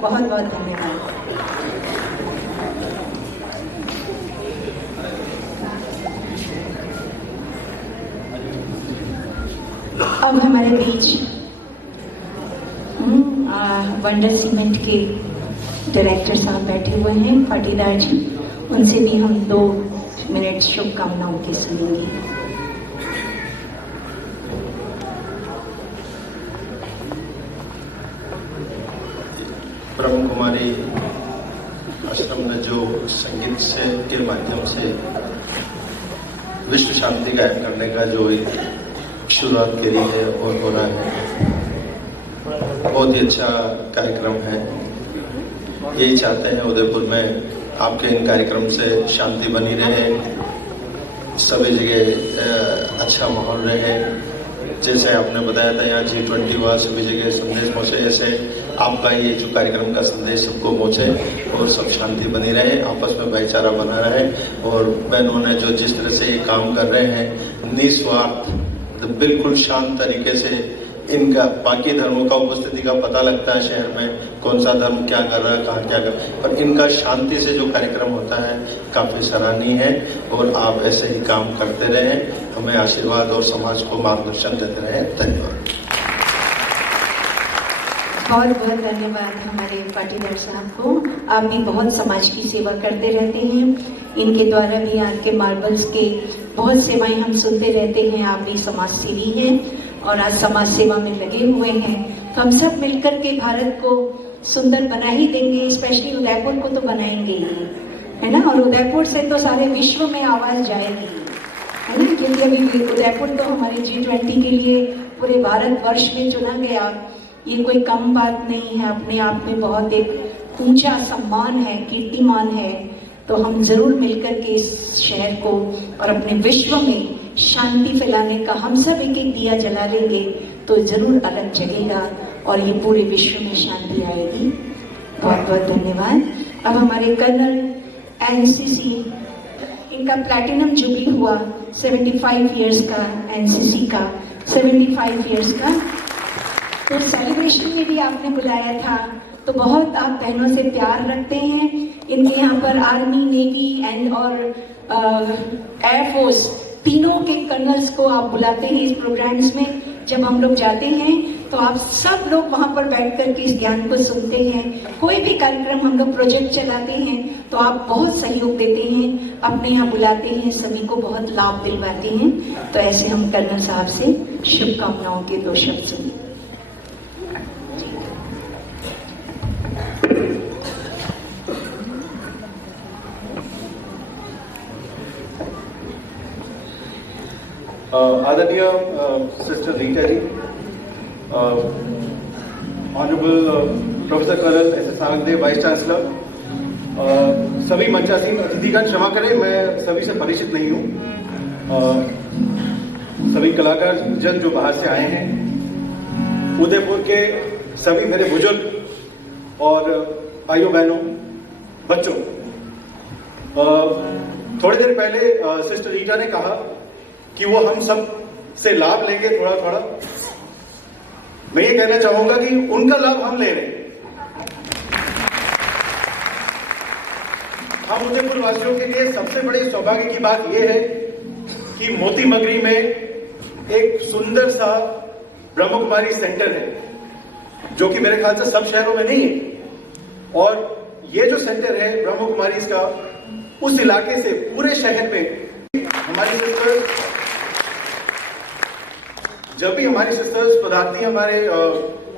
बहुत बहुत धन्यवाद। अब हमारे बीच वंडर सीमेंट के डायरेक्टर साहब बैठे हुए हैं, पाटीदार जी, उनसे भी हम 2 मिनट शुभकामनाओं के सुनेंगे। ब्रह्म कुमारी आश्रम में जो संगीत से के माध्यम से विश्व शांति कायम करने का जो एक शुरुआत करी है और हो रहा है, बहुत ही अच्छा कार्यक्रम है। यही चाहते हैं उदयपुर में आपके इन कार्यक्रम से शांति बनी रहे, सभी जगह अच्छा माहौल रहे। जैसे आपने बताया था यहाँ G20 हुआ, सभी जगह संदेश पहुँचे, ऐसे आपका ये जो कार्यक्रम का संदेश सबको पहुँचे और सब शांति बनी रहे, आपस में भाईचारा बना रहे। और बहनों ने जो जिस तरह से ये काम कर रहे हैं निस्वार्थ, तो बिल्कुल शांत तरीके से इनका बाकी धर्मों का उपस्थिति का पता लगता है शहर में, कौन सा धर्म क्या कर रहा है, कहाँ क्या कर रहा है, पर इनका शांति से जो कार्यक्रम होता है काफी सराहनीय है। और आप ऐसे ही काम करते रहें, हमें आशीर्वाद और समाज को मार्गदर्शन देते रहें। धन्यवाद। बहुत बहुत धन्यवाद हमारे पाटीदार साहब को। आप भी बहुत समाज की सेवा करते रहते हैं, इनके द्वारा भी आपके मार्बल्स के बहुत सेवाएं हम सुनते रहते हैं। आप भी समाज सेवी हैं और आज समाज सेवा में लगे हुए हैं, तो हम सब मिलकर के भारत को सुंदर बना ही देंगे, स्पेशली उदयपुर को तो बनाएंगे ही, है ना। और उदयपुर से तो सारे विश्व में आवाज जाएगी, है ना, क्योंकि अभी उदयपुर तो हमारे G20 के लिए पूरे भारत वर्ष में चुना गया। ये कोई कम बात नहीं है, अपने आप में बहुत एक ऊंचा सम्मान है, कीर्तिमान है। तो हम जरूर मिलकर के इस शहर को और अपने विश्व में शांति फैलाने का हम सब एक एक दिया जला लेंगे तो जरूर अलग जगेगा और ये पूरे विश्व में शांति आएगी। बहुत बहुत धन्यवाद। अब हमारे कर्नल एनसीसी, इनका प्लैटिनम जुबली हुआ 75 इयर्स का, एनसीसी का 75 इयर्स का, तो सेलिब्रेशन में भी आपने बुलाया था। तो बहुत आप बहनों से प्यार रखते हैं। इनके यहाँ पर आर्मी, नेवी एंड और एयरफोर्स तीनों के कर्नल्स को आप बुलाते हैं इस प्रोग्राम्स में। जब हम लोग जाते हैं तो आप सब लोग वहां पर बैठ कर के इस ज्ञान को सुनते हैं। कोई भी कार्यक्रम हम लोग प्रोजेक्ट चलाते हैं तो आप बहुत सहयोग देते हैं, अपने यहाँ बुलाते हैं, सभी को बहुत लाभ दिलवाते हैं। तो ऐसे हम कर्नल साहब से शुभकामनाओं के 2 शब्द सुनिए। आदरणीय sister Rita ji, honourable professor colonel SS Sawantdev vice chancellor, सभी मंचासीन अतिथिगण, क्षमा करें मैं सभी से परिचित नहीं हूँ। सभी कलाकार जन जो बाहर से आए हैं, उदयपुर के सभी मेरे बुजुर्ग और भाइयों बहनों, बच्चों, थोड़ी देर पहले सिस्टर रीटा ने कहा कि वो हम सब से लाभ लेंगे थोड़ा थोड़ा। मैं ये कहना चाहूंगा कि उनका लाभ हम ले रहे हैं। हम उदयपुर वासियों के लिए सबसे बड़े सौभाग्य की बात यह है कि मोती मगरी में एक सुंदर सा ब्रह्म कुमारी सेंटर है, जो कि मेरे ख्याल से सब शहरों में नहीं है। और ये जो सेंटर है ब्रह्म कुमारी का, उस इलाके से पूरे शहर में हमारी सिस्टर्स, जब भी हमारी सिस्टर्स पधारती हैं हमारे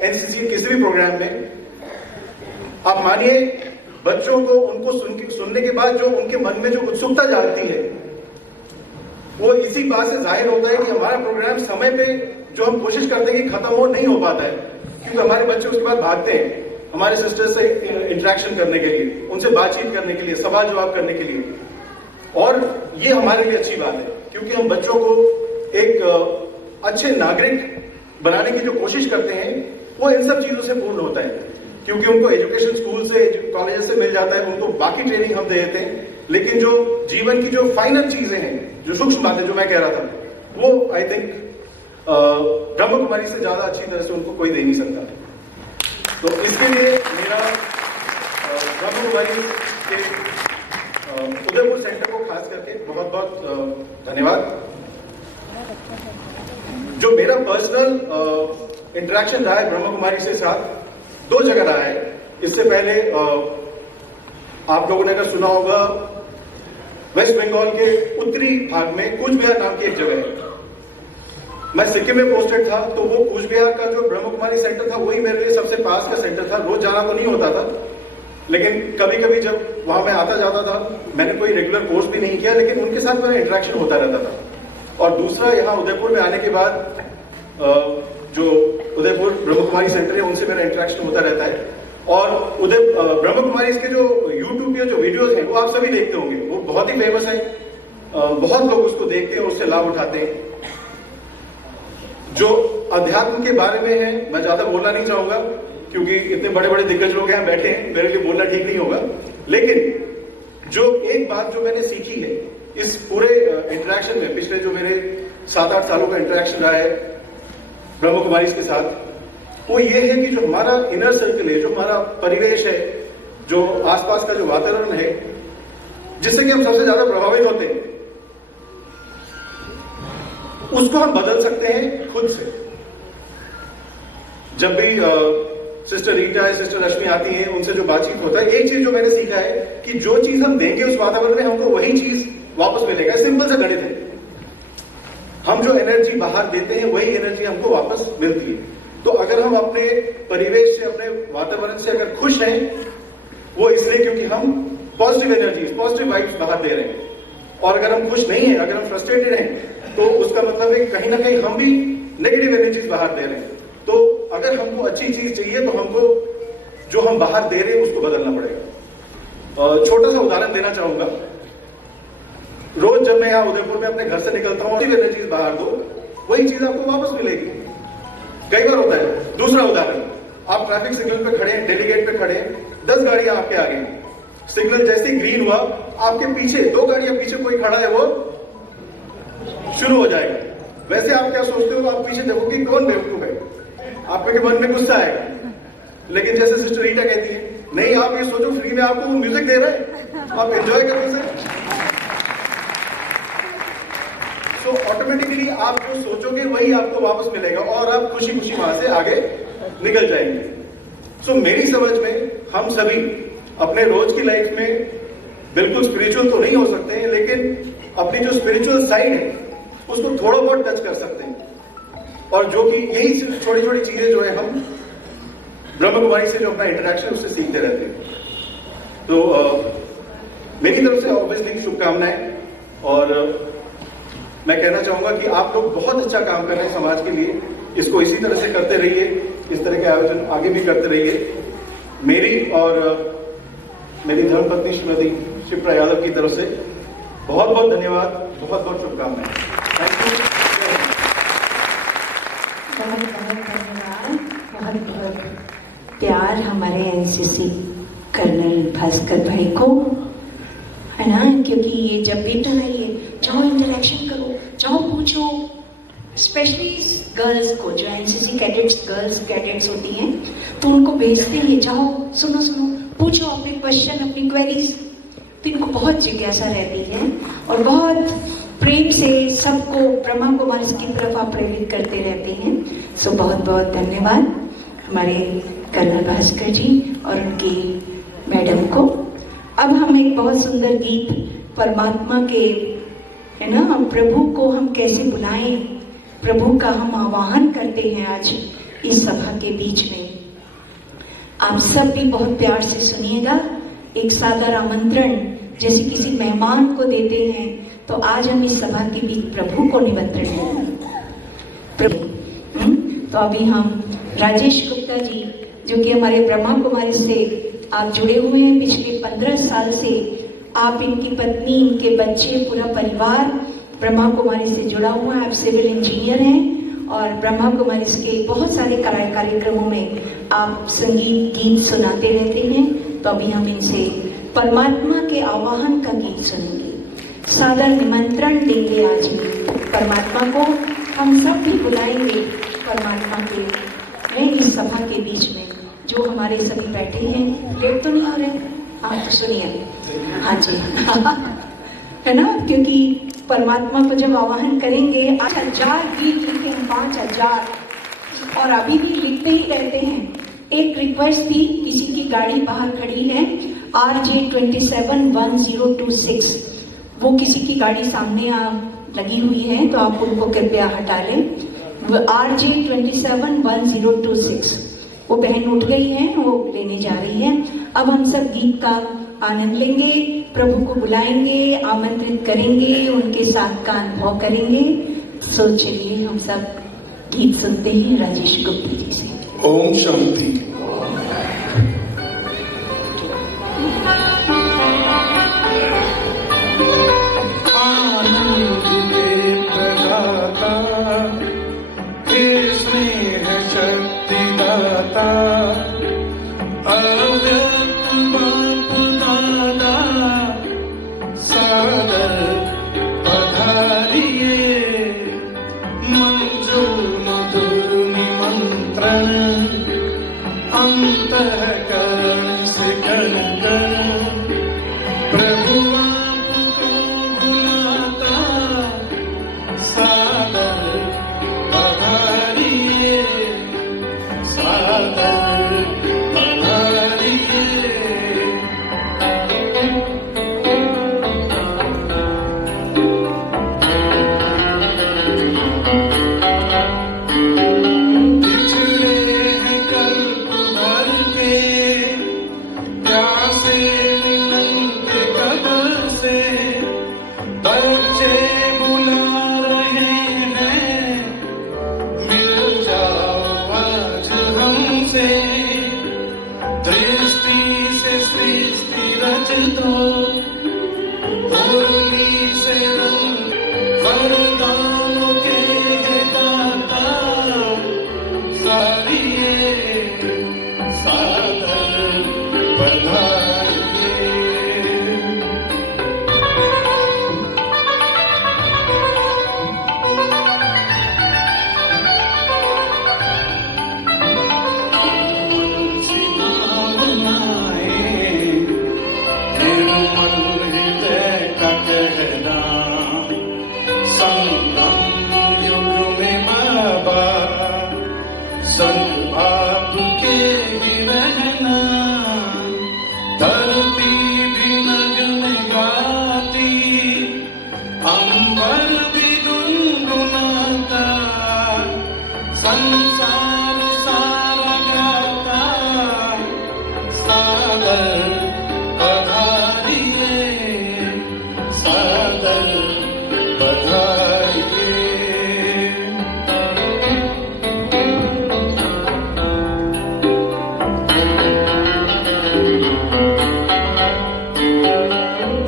एनसीसी किसी भी प्रोग्राम में, आप मानिए बच्चों को उनको सुनने के बाद जो उनके मन में जो उत्सुकता जागती है, वो इसी बात से जाहिर होता है कि हमारा प्रोग्राम समय पे जो हम कोशिश करते हैं कि खत्म हो, नहीं हो पाता है, क्योंकि हमारे बच्चे उसके बाद भागते हैं हमारे सिस्टर्स से इंटरेक्शन करने के लिए, उनसे बातचीत करने के लिए, सवाल जवाब करने के लिए। और ये हमारे लिए अच्छी बात है, क्योंकि हम बच्चों को एक अच्छे नागरिक बनाने की जो कोशिश करते हैं वो इन सब चीजों से पूर्ण होता है, क्योंकि उनको एजुकेशन स्कूल से, कॉलेज से मिल जाता है, उनको बाकी ट्रेनिंग हम दे देते हैं, लेकिन जो जीवन की जो फाइनल चीजें हैं, जो सूक्ष्म बातें जो मैं कह रहा था, वो आई थिंक ब्रह्म कुमारी से ज्यादा अच्छी तरह से उनको कोई दे नहीं सकता। तो इसके लिए मेरा कुमारी के उदयपुर सेंटर को खास करके बहुत बहुत धन्यवाद। जो मेरा पर्सनल इंटरेक्शन रहा है ब्रह्मा कुमारी से साथ, 2 जगह रहा है। इससे पहले आप लोगों ने अगर सुना होगा, वेस्ट बंगाल के उत्तरी भाग में कूच बिहार नाम की एक जगह है। मैं सिक्किम में पोस्टेड था, तो वो कूच बिहार का जो ब्रह्मा कुमारी सेंटर था वही मेरे लिए सबसे पास का सेंटर था। रोज जाना तो नहीं होता था, लेकिन कभी कभी जब वहां मैं आता जाता था, मैंने कोई रेगुलर कोर्स भी नहीं किया, लेकिन उनके साथ मेरा इंटरेक्शन होता रहता था। और दूसरा, यहाँ उदयपुर में आने के बाद जो उदयपुर ब्रह्मा कुमारी सेंटर है उनसे मेरा इंटरेक्शन होता रहता है। और ब्रह्मा कुमारी के जो यूट्यूब के जो वीडियोस हैं वो आप सभी देखते होंगे, वो बहुत ही फेमस है। बहुत लोग उसको देखते हैं, उससे लाभ उठाते हैं। जो अध्यात्म के बारे में है, मैं ज्यादा बोलना नहीं चाहूंगा क्योंकि इतने बड़े बड़े दिग्गज लोग यहाँ बैठे हैं, मेरे लिए बोलना ठीक नहीं होगा। लेकिन जो एक बात जो मैंने सीखी है इस पूरे इंटरेक्शन में, पिछले जो मेरे 7-8 सालों का इंटरेक्शन रहा है ब्रह्मा कुमारी के साथ, वो ये है कि जो हमारा इनर सर्कल है, जो हमारा परिवेश है, जो आसपास का जो वातावरण है, जिससे कि हम सबसे ज्यादा प्रभावित होते हैं, उसको हम बदल सकते हैं खुद से। जब भी सिस्टर रीटा है, सिस्टर रश्मि आती हैं, उनसे जो बातचीत होता है, एक चीज जो मैंने सीखा है कि जो चीज हम देंगे उस वातावरण में, हमको वही चीज वापस मिलेगा। सिंपल सा गणित है। हम जो एनर्जी बाहर देते हैं वही एनर्जी हमको वापस मिलती है। तो अगर हम अपने परिवेश से, अपने वातावरण से अगर खुश हैं, वो इसलिए क्योंकि हम पॉजिटिव एनर्जी, पॉजिटिव वाइब्स बाहर दे रहे हैं। और अगर हम खुश नहीं हैं, अगर हम फ्रस्ट्रेटेड हैं, तो उसका मतलब है कहीं ना कहीं हम भी नेगेटिव एनर्जीज बाहर दे रहे हैं। तो अगर हमको अच्छी चीज चाहिए तो हमको जो हम बाहर दे रहे हैं उसको बदलना पड़ेगा। छोटा सा उदाहरण देना चाहूंगा। रोज जब मैं यहाँ उदयपुर में अपने घर से निकलता हूँ, एनर्जीज बाहर दो, वही चीज आपको वापस मिलेगी। कई बार होता है। दूसरा उदाहरण, आप ट्रैफिक सिग्नल पे खड़े हैं, डेलीगेट पे खड़े हैं, 10 गाड़ियां आपके आगे हैं। सिग्नल जैसे ही ग्रीन हुआ, आपके पीछे 2 गाड़ियां पीछे कोई खड़ा है, वो शुरू हो जाएगा। वैसे आप क्या सोचते हो? आप पीछे देखोगे कौन बेवकूफ है, आपके मन में गुस्सा आएगा। लेकिन जैसे सिस्टर रीटा कहती है, नहीं, आप ये सोचो फ्री में आपको म्यूजिक दे रहे हैं, आप एंजॉय करो उसे। तो ऑटोमेटिकली आप जो सोचोगे वही आपको वापस मिलेगा और आप खुशी खुशी वहां से आगे निकल जाएंगे। सो मेरी समझ में हम सभी अपने रोज की लाइफ में बिल्कुल स्पिरिचुअल तो नहीं हो सकते हैं, लेकिन अपनी जो स्पिरिचुअल साइड है उसको थोड़ा बहुत टच कर सकते हैं। और जो कि यही छोटी छोटी चीजें जो है हम ब्रह्मा कुमारी से जो अपना इंटरेक्शन उससे सीखते रहते हैं। तो मेरी तरफ से ऑब्वियसली शुभकामनाएं। और मैं कहना चाहूंगा कि आप लोग बहुत अच्छा काम कर रहे हैं समाज के लिए। इसको इसी तरह से करते रहिए, इस तरह के आयोजन आगे भी करते रहिए। मेरी और मेरी धर्मपत्नी श्रीमती शिप्रा यादव की तरफ से बहुत बहुत धन्यवाद, बहुत बहुत शुभकामनाएं। Thank you. बहुत बहुत धन्यवाद, बहुत बहुत प्यार हमारे एनसीसी कर्नल भास्कर भाई को, है ना। क्योंकि ये जब भी तो है, ये जाओ इंटरेक्शन करो, जाओ पूछो, स्पेशली गर्ल्स को, जो एनसीसी कैडेट्स, गर्ल्स कैडेट्स होती हैं, तो उनको भेजते हैं, जाओ सुनो सुनो, पूछो अपने क्वेश्चन, अपनी क्वेरीज। तो इनको बहुत जिज्ञासा रहती है और बहुत प्रेम से सबको ब्रह्मा कुमारी की तरफ आप प्रेरित करते रहते हैं। सो बहुत बहुत धन्यवाद हमारे कर्नल भास्कर जी और उनकी मैडम को। अब हम एक बहुत सुंदर गीत परमात्मा के, है ना, प्रभु को हम कैसे बुलाएं, प्रभु का हम आवाहन करते हैं आज इस सभा के बीच में। आप सब भी बहुत प्यार से सुनिएगा। एक सादर आमंत्रण जैसे किसी मेहमान को देते हैं, तो आज हम इस सभा के बीच प्रभु को निमंत्रण दें। तो अभी हम राजेश गुप्ता जी, जो कि हमारे ब्रह्मा कुमारी से आप जुड़े हुए हैं पिछले 15 साल से, आप, इनकी पत्नी, इनके बच्चे, पूरा परिवार ब्रह्मा कुमारी से जुड़ा हुआ है। आप सिविल इंजीनियर हैं और ब्रह्मा कुमारी के बहुत सारे कार्यक्रमों में आप संगीत गीत सुनाते रहते हैं। तो अभी हम इनसे परमात्मा के आवाहन का गीत सुनेंगे, सादर निमंत्रण देंगे। आज परमात्मा को हम सब भी बुलाएंगे, परमात्मा के इस सभा के बीच में जो हमारे सभी बैठे हैं। लेट तो नहीं हो रहे? हाँ तो सुनिए, हाँ जी है ना, क्योंकि परमात्मा को जब आवाहन करेंगे 8,000 गीत लिखे हैं, 5,000, और अभी भी लिखते ही रहते हैं। एक रिक्वेस्ट थी, किसी की गाड़ी बाहर खड़ी है RJ 271026, वो किसी की गाड़ी सामने लगी हुई है, तो आप उनको कृपया हटा लें। RJ 271026, वो बहन उठ गई है, वो लेने जा रही है। अब हम सब गीत का आनंद लेंगे, प्रभु को बुलाएंगे, आमंत्रित करेंगे, उनके साथ का अनुभव करेंगे। सो चलिए हम सब गीत सुनते हैं राजेश गुप्ता जी से। ओम शांति। आनंद के प्रदाता, हे स्नेह शक्ति दाता, अव्यक्त बाप दादा, सादर पधारिए, मंजूर मधुर निमंत्रण, अंतःकरण से कण कण, प्रभु आपको बुलाता, सादर पधारिए, सादर पधारिए। पिछले हैं कल्प भर के, प्यासे मिलन के कब से, बच्चे बुला रहे हैं, मिल जाओ आज हमसे, दृष्टि से सृष्टि रच दो, मुरली से रंग वरदानों के दाता, सारिये सादर पधारिए। सी भावनाएं, निर्मल हृदय का कहना, संगम युग में बाबा, संग आपके ही रहना, धरती भी नगन गाती, अंबर भी गुनगुनाता, संसार सारा गाता, सादर पधारिए, सादर पधारिए।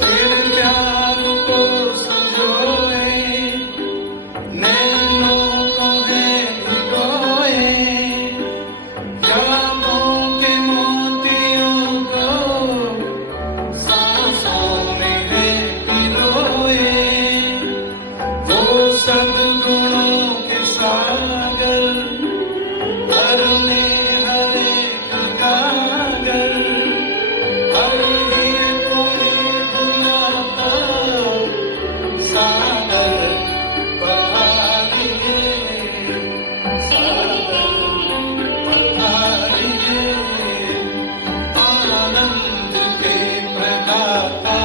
तेरे प्यार को संजोए, नैनों को है भिगोए, यादों के मोतियों को सांसों में है पिरोए, वो सद्गुणों के सागर, भरने हर एक गागर, हर एक कोई बुलाता, सादर पधारिए, सादर पधारिए। आनंद के प्रदाता,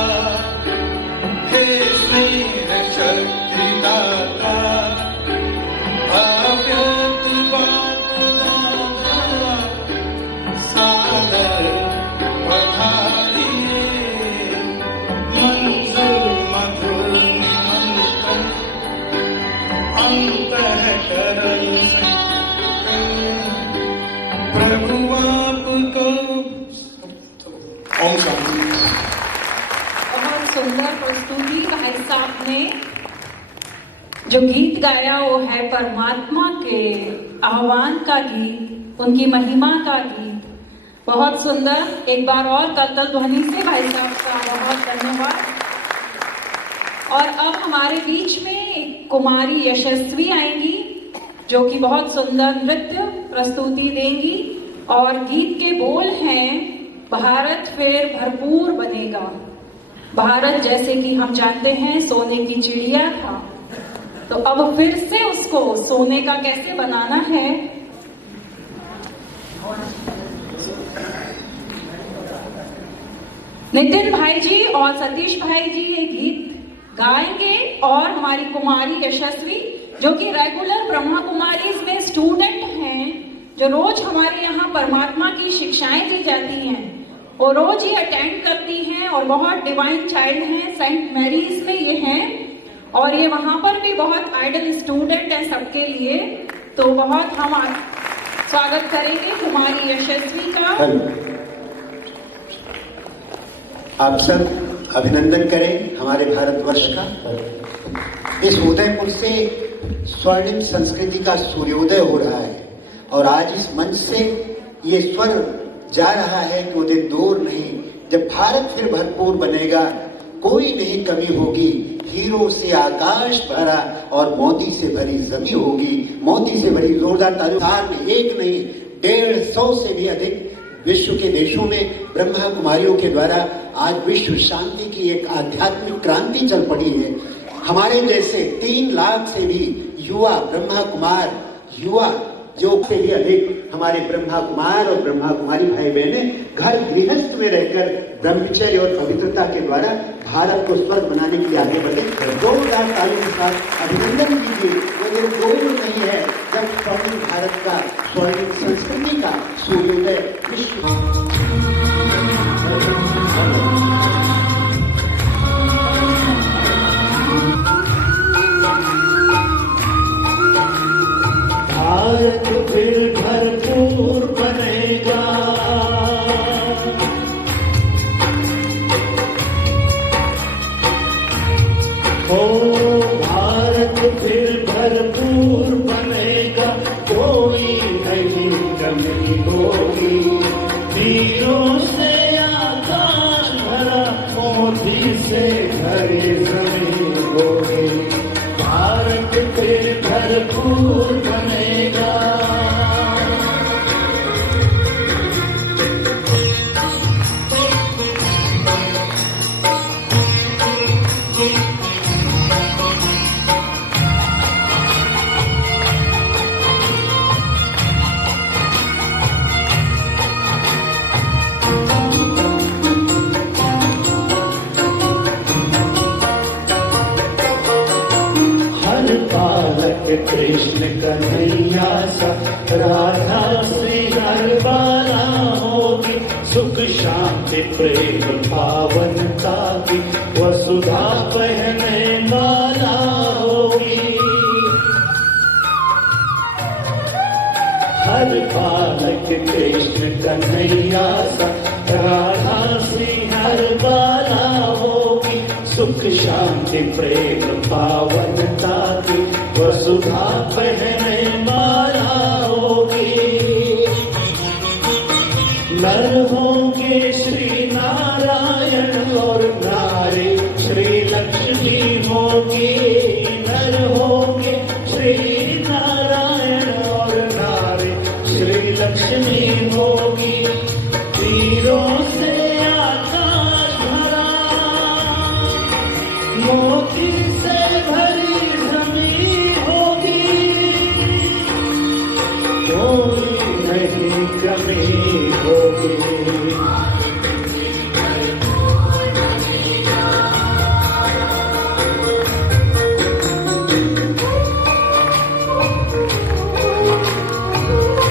हे स्नेह शक्ति दाता, अव्यक्त बाप दादा, सादर पधारिए, मंजूर मधुर निमंत्रण, अंतःकरण से प्रभु आपको। ओम शांति। बहुत सुंदर प्रस्तुति भाई साहब ने। जो गीत गाया वो है परमात्मा के आह्वान का गीत, उनकी महिमा का गीत। बहुत सुंदर। एक बार और कलकल ध्वनि से भाई साहब का बहुत धन्यवाद। और अब हमारे बीच में कुमारी यशस्वी आएंगी, जो कि बहुत सुंदर नृत्य प्रस्तुति देंगी। और गीत के बोल हैं, भारत फिर भरपूर बनेगा। भारत जैसे कि हम जानते हैं सोने की चिड़िया था, तो अब फिर से उसको सोने का कैसे बनाना है। नितिन भाई जी और सतीश भाई जी ये गीत गाएंगे और हमारी कुमारी यशस्वी जो कि रेगुलर ब्रह्मा कुमारी में स्टूडेंट हैं, जो रोज हमारे यहाँ परमात्मा की शिक्षाएं दी जाती हैं, वो रोज ही अटेंड करती हैं और बहुत डिवाइन चाइल्ड हैं, सेंट मैरीज में ये हैं और ये वहां पर भी बहुत आइडल स्टूडेंट है सबके लिए। तो बहुत हम स्वागत करेंगे कुमारी यशस्वी का। आप सब अभिनंदन करें हमारे भारतवर्ष का। इस उदयपुर से स्वर्णिम संस्कृति का सूर्योदय हो रहा है और आज इस मंच से ये स्वर जा रहा है कि वो दिन दूर नहीं जब भारत फिर भरपूर बनेगा, कोई नहीं कमी होगी, हीरो से आकाश भरा और मोती से भरी जमी होगी। मोती से भरी जोरदार तालियों में एक नहीं 150 से भी अधिक विश्व के देशों में ब्रह्मा कुमारियों के द्वारा आज विश्व शांति की एक आध्यात्मिक क्रांति चल पड़ी है। हमारे जैसे 3 लाख से भी युवा ब्रह्मा कुमार युवा जो से भी अधिक हमारे ब्रह्मा कुमार और ब्रह्मा कुमारी भाई बहने घर गृहस्थ में रहकर ब्रह्मचर्य और पवित्रता के द्वारा भारत को स्वर्ग बनाने के लिए आगे बढ़े। जोरदार तालियों के साथ अभिनंदन कीजिए। वो दूर नहीं है जब स्वर्णिम भारत का स्वर्णिम संस्कृति का सूर्योदय विश्व भारत फिर भरपूर बनेगा। ओ भारत फिर भरपूर बनेगा, कोई नहीं कमी होगी, वीरों से आकाश भरा मोती से भरी जमीन होगी। भारत फिर भरपूर बनेगा। कृष्ण कन्हैया सा राधा श्री हरबाला होगी, सुख शांति प्रेम पावनता की वसुधा पहने माला होगी। हर बालक कृष्ण कन्हैया सा राधा श्री हरबाला होगी, सुख शांति प्रेम पावनता की वसुधा पहने माला होगी। नर होंगे श्री नारायण और नारी श्री लक्ष्मी होगी। नर होंगे श्री नारायण और नारी श्री लक्ष्मी होगी। तीरों से आकाश भरा मोती से भरी जमीन होगी, कोई नहीं कमी होगी।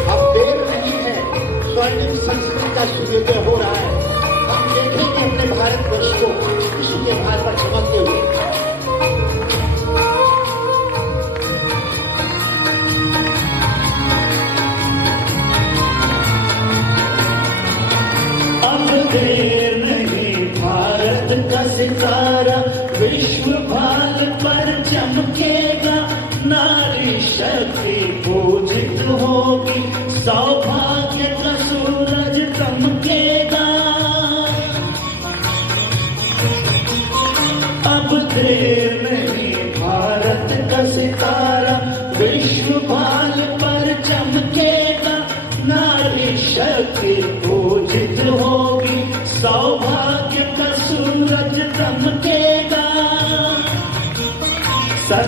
अब देर नहीं है, स्वर्णिम संस्कृति का सूर्योदय हो रहा है। हम देखेंगे अपने भारतवर्ष को विश्व के भार पर चमकते हुए। देर नहीं, भारत का सितारा विश्व भाग पर चमकेगा। नारी शक्ति पूजित होगी, सौभाग्य का सूरज चमकेगा। अब देर नहीं, भारत का सितारा विश्व भाग पर चमकेगा। नारी शक्ति पूजित होगी,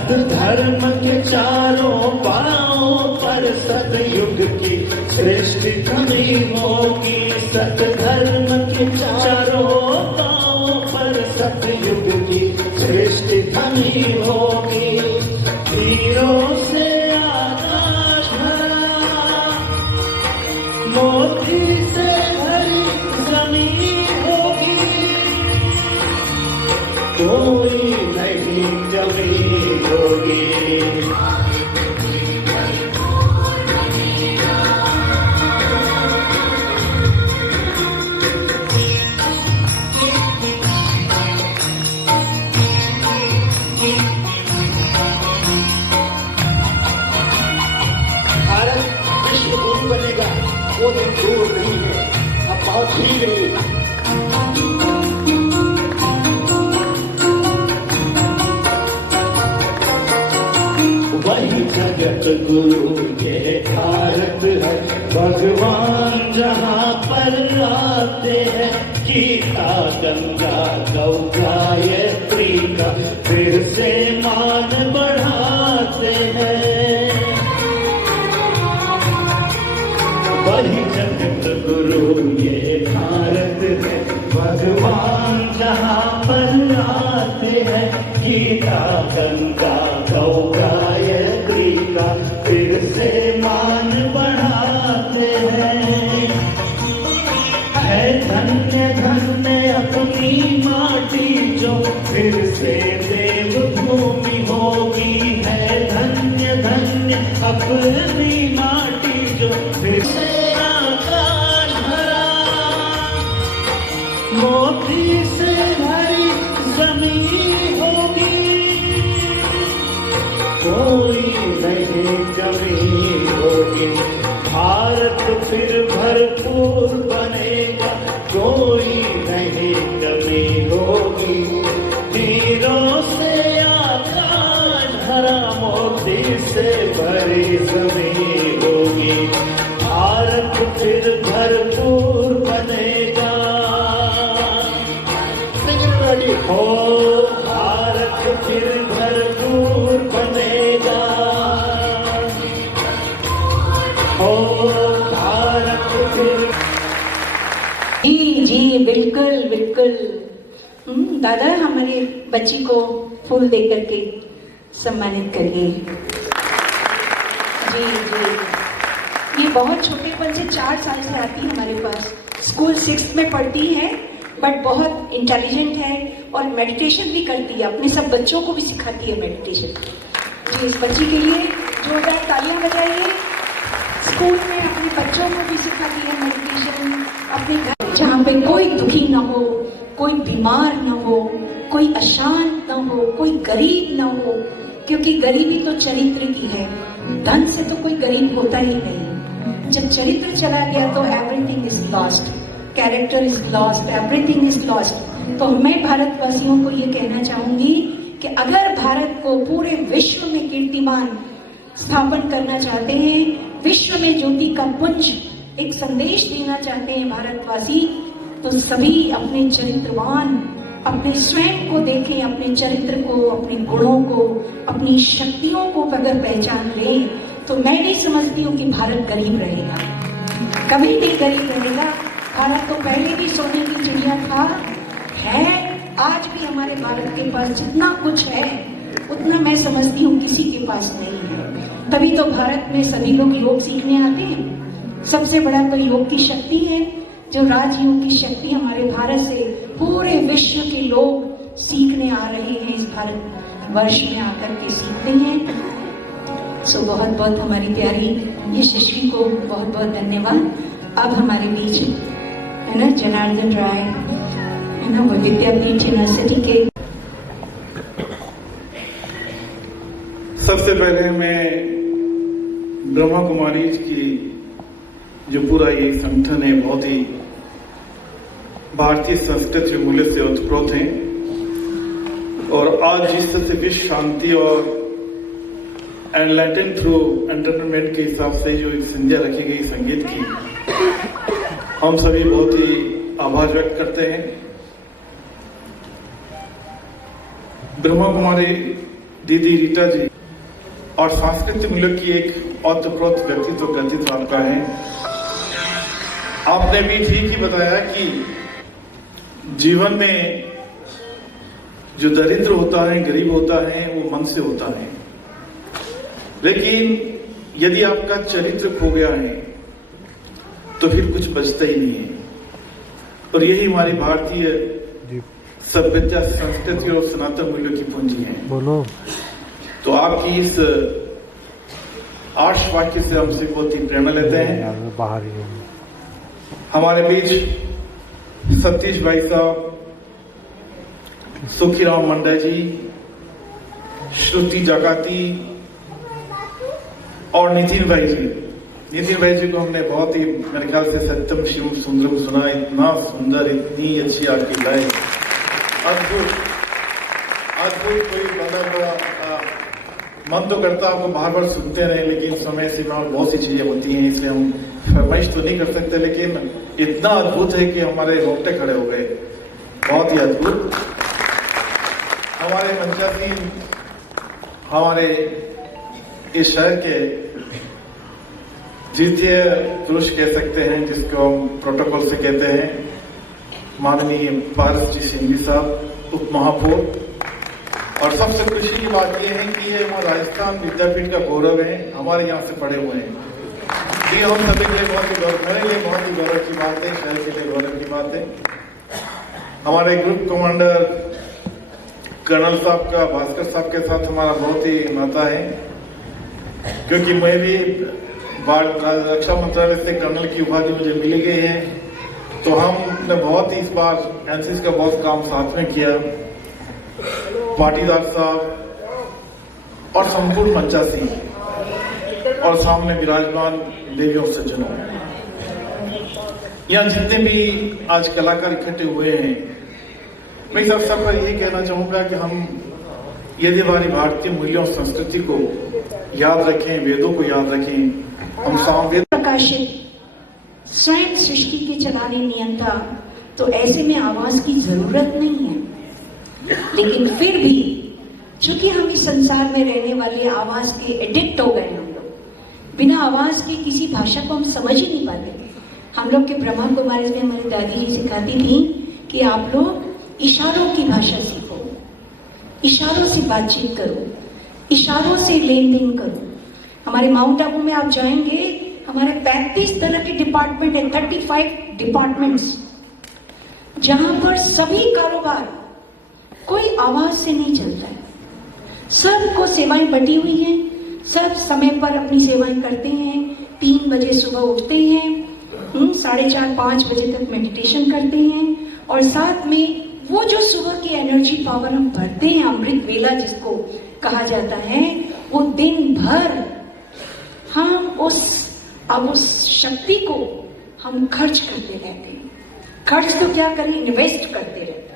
धर्म के चारों पांवों पर सतयुग की सृष्टि खड़ी होगी। सत धर्म के चारों पांवों पर सतयुग की सृष्टि खड़ी होगी। हीरों से आकाश भरा, मोती से भरी जमीन होगी। कोई नहीं जमीन होगी। भारत विश्व गुरु बनेगा, वो दिन दूर नहीं है, अब बहुत ही गई। वही जगत गुरु ये भारत है, भगवान जहाँ पर आते हैं। गीता गंगा गौ गायत्री का फिर से मान बढ़ाते हैं। वही जगत गुरु ये भारत है, भगवान जहाँ पर आते हैं। गीता गंगा गौ गायत्री का फिर से मान बढ़ाते हैं। है धन्य धन्य अपनी माटी जो फिर से देवभूमि होगी। है धन्य धन्य अपनी माटी जो फिर से आकाश भरा, मोती से भरी जमीन होगी। कोई नहीं जमीन होगी। भारत फिर भरपूर बनेगा, कोई नहीं कमी होगी। हीरों से आकाश भरा, मोती से भरी जमीन होगी। भारत फिर भरपूर बनेगा। हो भारत फिर भरपूर बनेगा। हो भारत फिर। जी जी बिल्कुल बिल्कुल। दादा हमारे बच्ची को फूल दे करके सम्मानित करिए। जी जी, ये बहुत छोटेपन से 4 साल से आती है हमारे पास। स्कूल 6th में पढ़ती है, बट बहुत इंटेलिजेंट है और मेडिटेशन भी करती है। अपने सब बच्चों को भी सिखाती है मेडिटेशन। जी, इस बच्ची के लिए जोरदार तालियां बजाइए। स्कूल में अपने बच्चों को भी सिखाती है मेडिटेशन। अपने घर जहाँ पे कोई दुखी ना हो, कोई बीमार ना हो, कोई अशांत ना हो, कोई गरीब ना हो, क्योंकि गरीबी तो चरित्र की है। धन से तो कोई गरीब होता ही नहीं। जब चरित्र चला गया तो everything is lost, character is lost, everything is lost. तो मैं भारतवासियों को ये कहना चाहूंगी कि अगर भारत को पूरे विश्व में कीर्तिमान स्थापन करना चाहते हैं, विश्व में ज्योति का पुंज एक संदेश देना चाहते हैं भारतवासी, तो सभी अपने चरित्रवान, अपने स्वयं को देखें, अपने चरित्र को, अपने गुणों को, अपनी शक्तियों को अगर पहचान लें, तो मैं नहीं समझती हूँ कि भारत गरीब रहेगा। कभी नहीं गरीब रहेगा। भारत तो पहले भी सोने की चिड़िया था, है, आज भी हमारे भारत के पास जितना कुछ है उतना मैं समझती हूँ किसी के पास नहीं है। तभी तो भारत में सभी लोग योग सीखने आते हैं। सबसे बड़ा तो योग की शक्ति है, जो राजयोग की शक्ति हमारे भारत से पूरे विश्व के लोग सीखने आ रहे हैं। इस भारत वर्ष में आकर के सीखते हैं। सो बहुत बहुत हमारी प्यारी यशस्वी को बहुत बहुत धन्यवाद। अब हमारे बीच है ना जनार्दन राय, है ना, वो विद्यापीठ यूनिवर्सिटी के। सबसे पहले मैं ब्रह्मा कुमारी की जो पूरा ये संगठन है, बहुत ही भारतीय संस्कृति मूल्य से उत्प्रोत हैं और आज जिस तरह से विश्व शांति और एनलाइटन थ्रू एंटरटेनमेंट के हिसाब से जो एक संज्ञा रखी गई संगीत की, हम सभी बहुत ही आभार व्यक्त करते हैं। ब्रह्मा कुमारी दीदी रीटा जी और सांस्कृतिक मूल्यों की एक ओतप्रोत व्यक्तित्व आपका है। आपने भी ठीक ही बताया कि जीवन में जो दरिद्र होता है, गरीब होता है, वो मन से होता है। लेकिन यदि आपका चरित्र खो गया है तो फिर कुछ बचता ही नहीं है। और यही हमारी भारतीय सभ्यता, संस्कृति और सनातन मूल्यों की पूंजी है। बोलो। तो आपकी इस आर्ष वाक्य से हमसे बहुत ही प्रेरणा लेते हैं। बाहर ही हमारे बीच सतीश भाई साहब, सुखीराम मंडा जी, श्रुति जकाती और नितिन भाई जी। नितिन भाई जी को हमने बहुत ही, मेरे ख्याल से सत्यम शिवम सुंदरम सुना। इतना सुंदर, इतनी अच्छी आपकी गाय, अद्भुत अद्भुत। कोई बड़ा मन तो करता आपको बार बार सुनते रहे, लेकिन समय सीमा और बहुत सी चीजें होती हैं, इसलिए हम फरमाइश तो नहीं कर सकते। लेकिन इतना अद्भुत है कि हमारे रोंगटे खड़े हो गए। बहुत ही अद्भुत। हमारे पंचायती, हमारे इस शहर के द्वितीय पुरुष कह सकते हैं, जिसको हम प्रोटोकॉल से कहते हैं, माननीय पारस जी सिंघवी साहब, उप महापौर। और सबसे खुशी की बात यह है कि ये हमारा राजस्थान विद्यापीठ का गौरव है, हमारे यहाँ से पढ़े हुए हैं। ये हम सभी के लिए बहुत ही गौरव, मेरे लिए बहुत ही गौरव की बात है, शहर के लिए गौरव की बात है। हमारे ग्रुप कमांडर कर्नल साहब का, भास्कर साहब के साथ हमारा बहुत ही नाता है, क्योंकि मैं भी रक्षा मंत्रालय से कर्नल की उपाधि मुझे मिली गई है। तो हमने बहुत ही इस बार एनसीसी का बहुत काम साथ में किया। पाटीदार साहब और संपूर्ण पंचायती और सामने विराजमान देवियों और सज्जनों, यहाँ जितने भी आज कलाकार इकट्ठे हुए हैं, मैं इस अवसर पर यही कहना चाहूंगा कि हम यदि हमारी भारतीय मूल्यों और संस्कृति को याद रखें, वेदों को याद रखें, हम सामवेद प्रकाशित स्वयं सृष्टि के चलाने नियंता, तो ऐसे में आवाज की जरूरत नहीं है। लेकिन फिर भी चूंकि हम इस संसार में रहने वाले आवाज के एडिक्ट हो गए, हम लोग बिना आवाज के किसी भाषा को हम समझ ही नहीं पाते। हम लोग के ब्रह्मा कुमारी में हमारी दादी जी सिखाती थी कि आप लोग इशारों की भाषा सीखो, इशारों से बातचीत करो, इशारों से लेन देन करो। हमारे माउंट आबू में आप जाएंगे, हमारे 35 तरह के डिपार्टमेंट है, 35 डिपार्टमेंट्स, जहां पर सभी कारोबार कोई आवाज से नहीं चलता है। सबको सेवाएं बटी हुई हैं, सब समय पर अपनी सेवाएं करते हैं। 3 बजे सुबह उठते हैं, 4:30 5 बजे तक मेडिटेशन करते हैं, और साथ में वो जो सुबह की एनर्जी पावर हम भरते हैं, अमृत वेला जिसको कहा जाता है, वो दिन भर हम उस शक्ति को हम खर्च करते रहते हैं। खर्च तो क्या करें, इन्वेस्ट करते रहते हैं।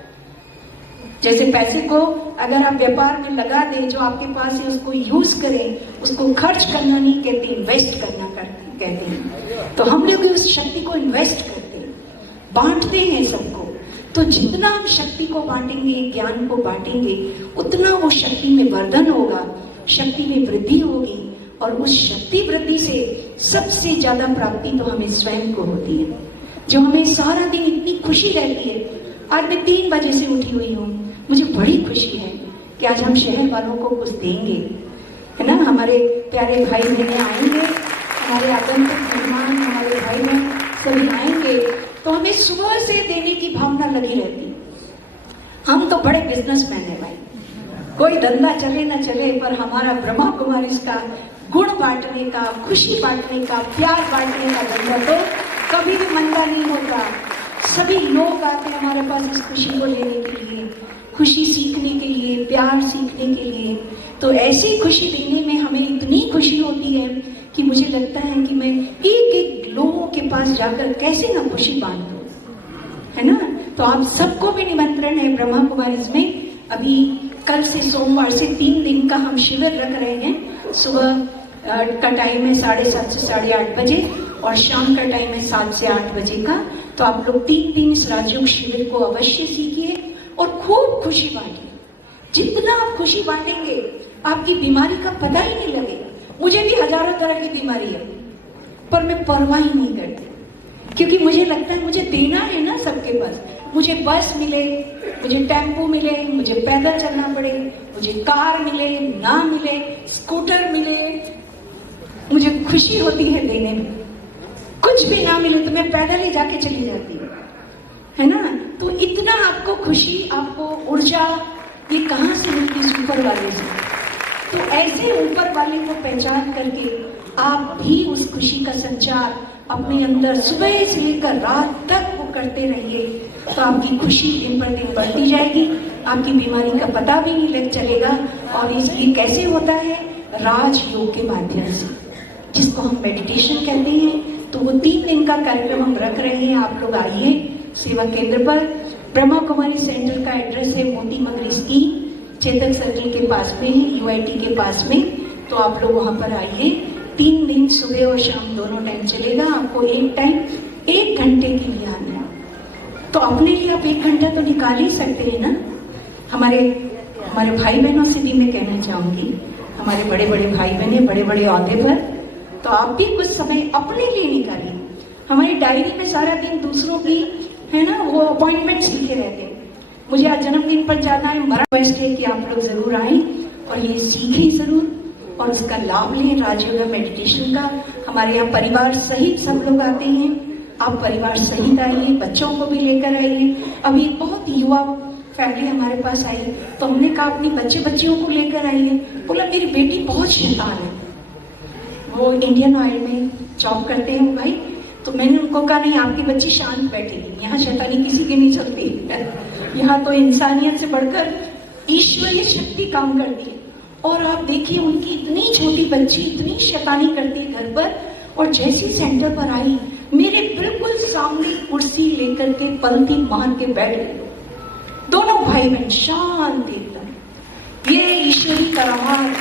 जैसे पैसे को अगर आप व्यापार में लगा दें, जो आपके पास है उसको यूज करें, उसको खर्च करना नहीं कहते, इन्वेस्ट करना कहते हैं। तो हम लोग उस शक्ति को इन्वेस्ट करते हैं, बांटते हैं सबको। तो जितना हम शक्ति को बांटेंगे, ज्ञान को बांटेंगे, उतना वो शक्ति में वर्धन होगा, शक्ति में वृद्धि होगी, और उस शक्ति वृद्धि से सबसे ज्यादा प्राप्ति तो हमें स्वयं को होती है, जो हमें सारा दिन इतनी खुशी रहती है। आज मैं 3 बजे से उठी हुई हूँ, मुझे बड़ी खुशी है कि आज हम शहर वालों को कुछ देंगे, है ना। हमारे प्यारे भाई बहने आएंगे, हमारे आगंतुक मेहमान, हमारे भाई बहन सभी आएंगे, तो हमें सुबह से देने की भावना लगी रहती है। हम तो बड़े बिजनेसमैन है भाई, कोई धंधा चले ना चले, पर हमारा ब्रह्मा कुमारी का गुण बांटने का, खुशी बांटने का, प्यार बांटने का धंधा तो कभी भी मंदा नहीं होता। सभी लोग आते हैं हमारे पास इस खुशी को लेने के लिए, खुशी सीखने के लिए, प्यार सीखने के लिए। तो ऐसी खुशी देने में हमें इतनी खुशी होती है कि मुझे लगता है कि मैं एक एक लोगों के पास जाकर कैसे ना खुशी बांट दूं, है ना। तो आप सबको भी निमंत्रण है ब्रह्मा कुमारीज में। अभी कल से सोमवार से 3 दिन का हम शिविर रख रहे हैं। सुबह का टाइम है 7:30 से 8:30 बजे, और शाम का टाइम है 7 से 8 बजे का। तो आप लोग 3 दिन इस राजयोग शिविर को अवश्य सीखिए और खूब खुशी बांटिए। जितना आप खुशी बांटेंगे, आपकी बीमारी का पता ही नहीं लगेगा। मुझे भी हजारों तरह की बीमारी है, पर मैं परवाह ही नहीं करती, क्योंकि मुझे लगता है मुझे देना है ना सबके पास। मुझे बस मिले, मुझे टेम्पो मिले, मुझे पैदल चलना पड़े, मुझे कार मिले, ना मिले, स्कूटर मिले, मुझे खुशी होती है देने में। कुछ भी ना मिले तो मैं पैदल ही जाके चली जाती हूँ, है ना। तो इतना आपको खुशी, आपको ऊर्जा, ये कहाँ से मिलती है? ऊपर वाले से। तो ऐसे ऊपर वाले को पहचान करके आप भी उस खुशी का संचार अपने अंदर सुबह से लेकर रात तक वो करते रहिए, तो आपकी खुशी दिन पर दिन बढ़ती जाएगी, आपकी बीमारी का पता भी नहीं लग चलेगा। और इसलिए कैसे होता है? राजयोग के माध्यम से, जिसको हम मेडिटेशन कहते हैं। तो वो 3 दिन का कार्यक्रम हम रख रहे हैं। आप लोग आइए सेवा केंद्र पर। ब्रह्मा कुमारी सेंटर का एड्रेस है मोती मगरी की, चेतक सर्कल के पास में है, UIT के पास में। तो आप लोग वहां पर आइए। 3 दिन सुबह और शाम दोनों टाइम चलेगा। आपको एक टाइम 1 घंटे के लिए आना है, तो अपने लिए आप 1 घंटा तो निकाल ही सकते हैं ना। हमारे भाई बहनों से भी मैं कहना चाहूंगी, हमारे बड़े बड़े भाई बहने बड़े बड़े ओहदे पर, तो आप भी कुछ समय अपने लिए निकालिए। हमारी डायरी में सारा दिन दूसरों की, है ना, वो अपॉइंटमेंट्स लिखे रहते हैं। मुझे आज जन्मदिन पर जाना है, मेरा रिक्वेस्ट है कि आप लोग जरूर आए और ये सीखें जरूर और उसका लाभ लें राजयोग मेडिटेशन का। हमारे यहाँ परिवार सहित सब लोग आते हैं। आप परिवार सहित आइए, बच्चों को भी लेकर आइए। अभी बहुत युवा फैमिली हमारे पास आई, तो हमने कहा अपनी बच्चियों को लेकर आइए। बोला मेरी बेटी बहुत शैतान है, वो इंडियन ऑयल में जॉब करते हैं भाई। तो मैंने उनको कहा नहीं, आपकी बच्ची शांत बैठेगी, यहाँ शैतानी किसी की नहीं चलती, यहाँ तो इंसानियत से बढ़कर ईश्वरीय शक्ति काम करती है। और आप देखिए उनकी इतनी छोटी बच्ची इतनी शैतानी करती है घर पर, और जैसी सेंटर पर आई मेरे बिल्कुल सामने कुर्सी लेकर के पलथी मार के बैठ गए। दोनों भाई बहन शांत एकदम। ये ईश्वरी करामात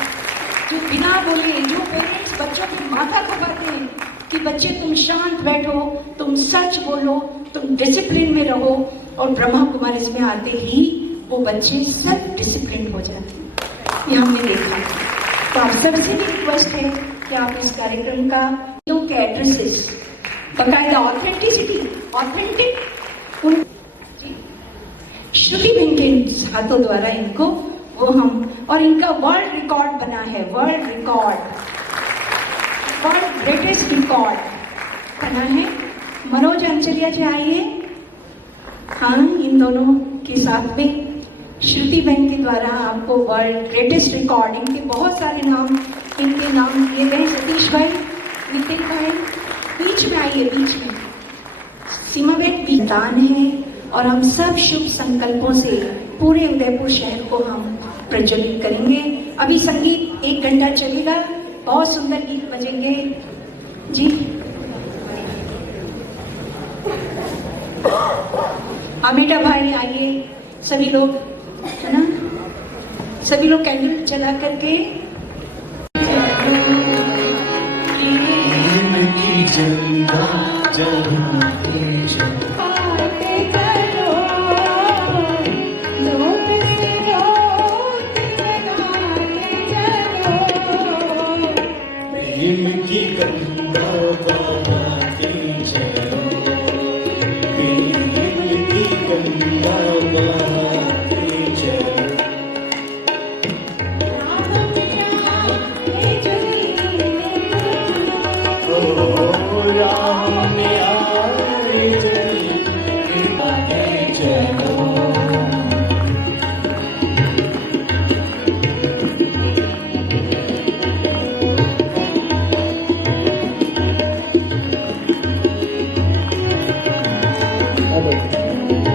जो बिना बोले, जो पेरेंट्स बच्चों की माथा खपाते हैं कि बच्चे तुम शांत बैठो, तुम सच बोलो, तुम डिसिप्लिन में रहो, और ब्रह्मा कुमारी में आते ही वो बच्चे सब डिसिप्लिन हो जाते हैं। ये हमने देखा। तो आप सबसे भी रिक्वेस्ट है कि आप इस कार्यक्रम का के एड्रेसेस बकायदा ऑथेंटिक श्रुति बहन के हाथों द्वारा इनको वो हम, और इनका वर्ल्ड रिकॉर्ड बना है, वर्ल्ड ग्रेटेस्ट रिकॉर्ड बना है। मनोज अंचलिया जी आइए। हाँ, इन दोनों के साथ में श्रुति बहन के द्वारा आपको वर्ल्ड ग्रेटेस्ट रिकॉर्ड, इनके बहुत सारे नाम, इनके नाम दिए गए। सतीश भाई, नितिन भाई, बीच में आइए, बीच में सीमा बहन भी दान है। और हम सब शुभ संकल्पों से पूरे उदयपुर शहर को हम प्रज्वलित करेंगे। अभी संगीत 1 घंटा चलेगा, बहुत सुंदर गीत बजेंगे जी। अमिता भाई आइए, सभी लोग, है ना, सभी लोग कैंडल जला करके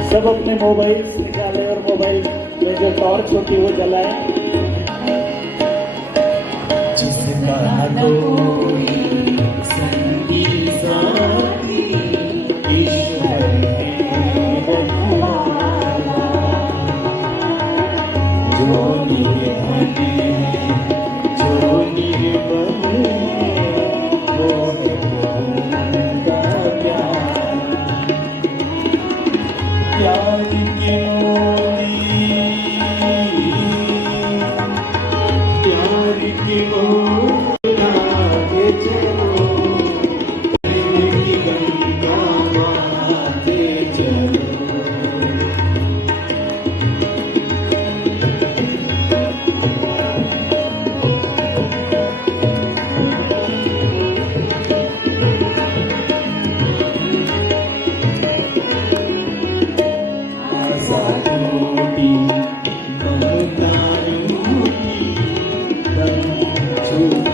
सब अपने मोबाइल निकाले और मोबाइल में जो टॉर्च होती है वो जलाए। जिसका न कोई संगी साथी ईश्वर है रखवाला, जो निर्धन है, जो निर्बल है, वो है उनका प्यार। प्यार की मोती, प्यार साथी ममताओं की छूट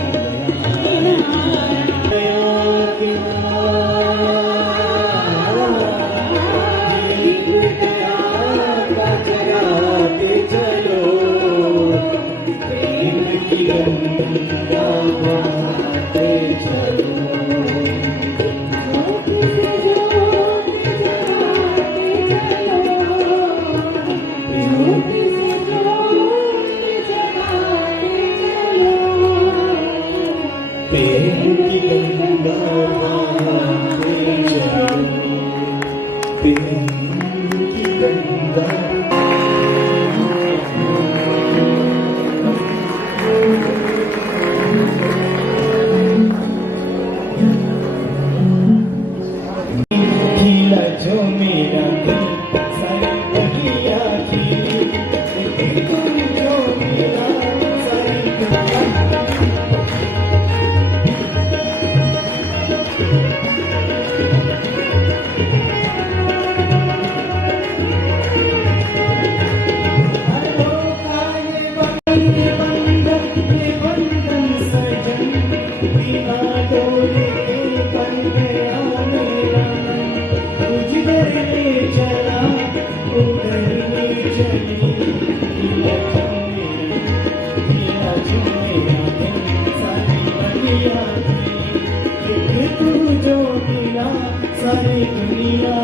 सारी दुनिया सारी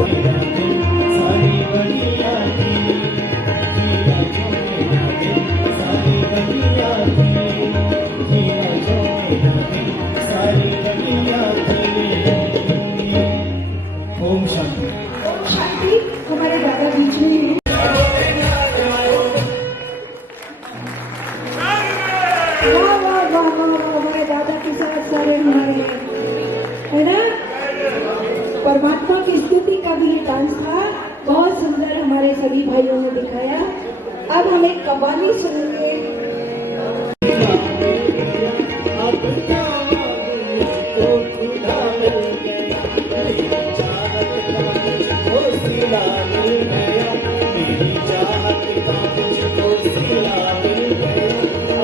बनिया सारी बनिया सारी बनिया। ओम शांति। ओम शांति। हमारे दादा बीच में हैं। हमारे दादा के साथ सारे हमारे है ना, परमात्मा की स्तुति का भी ये डांस था, बहुत सुंदर हमारे सभी भाइयों ने दिखाया। अब हम एक कव्वाली सुनेंगे।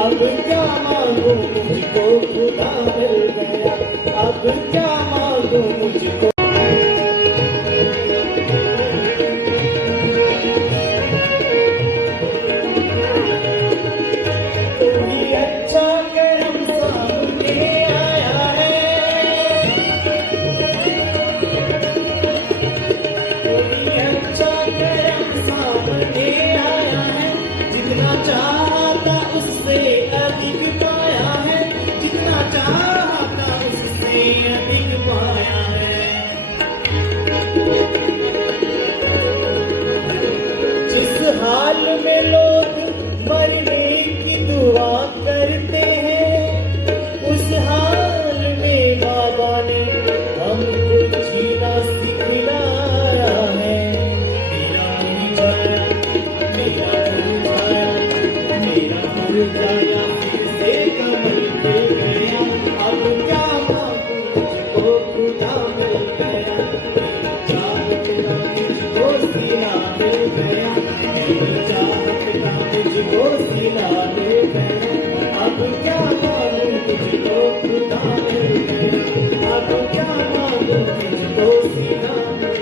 अब क्या मांगू मुझको खुदा मिल गया, अब क्या मांगू मुझको। कोई अच्छा करम सामने आया है, कोई अच्छा करम सामने आया है, जितना चाहता उससे अधिक पाया है, जितना चाहता उससे अधिक पाया है। जिस हाल में लोग मरने की दुआ करते हैं, उस हाल में बाबा ने हमको जीना सिखलाया है। मेरा मुरझाया, मेरा मुरझाया, मेरा मुरझाया फिर से कमल खिल गया। अब क्या मांगू मुझको खुदा मिल गया, मेरी चाहत का मुझको सीना मिल गया, मेरी चाहत का मुझको सीना मिल गया। अब क्या मांगू मुझको खुदा मिल गया, अब क्या मांगू मुझको सीना मिल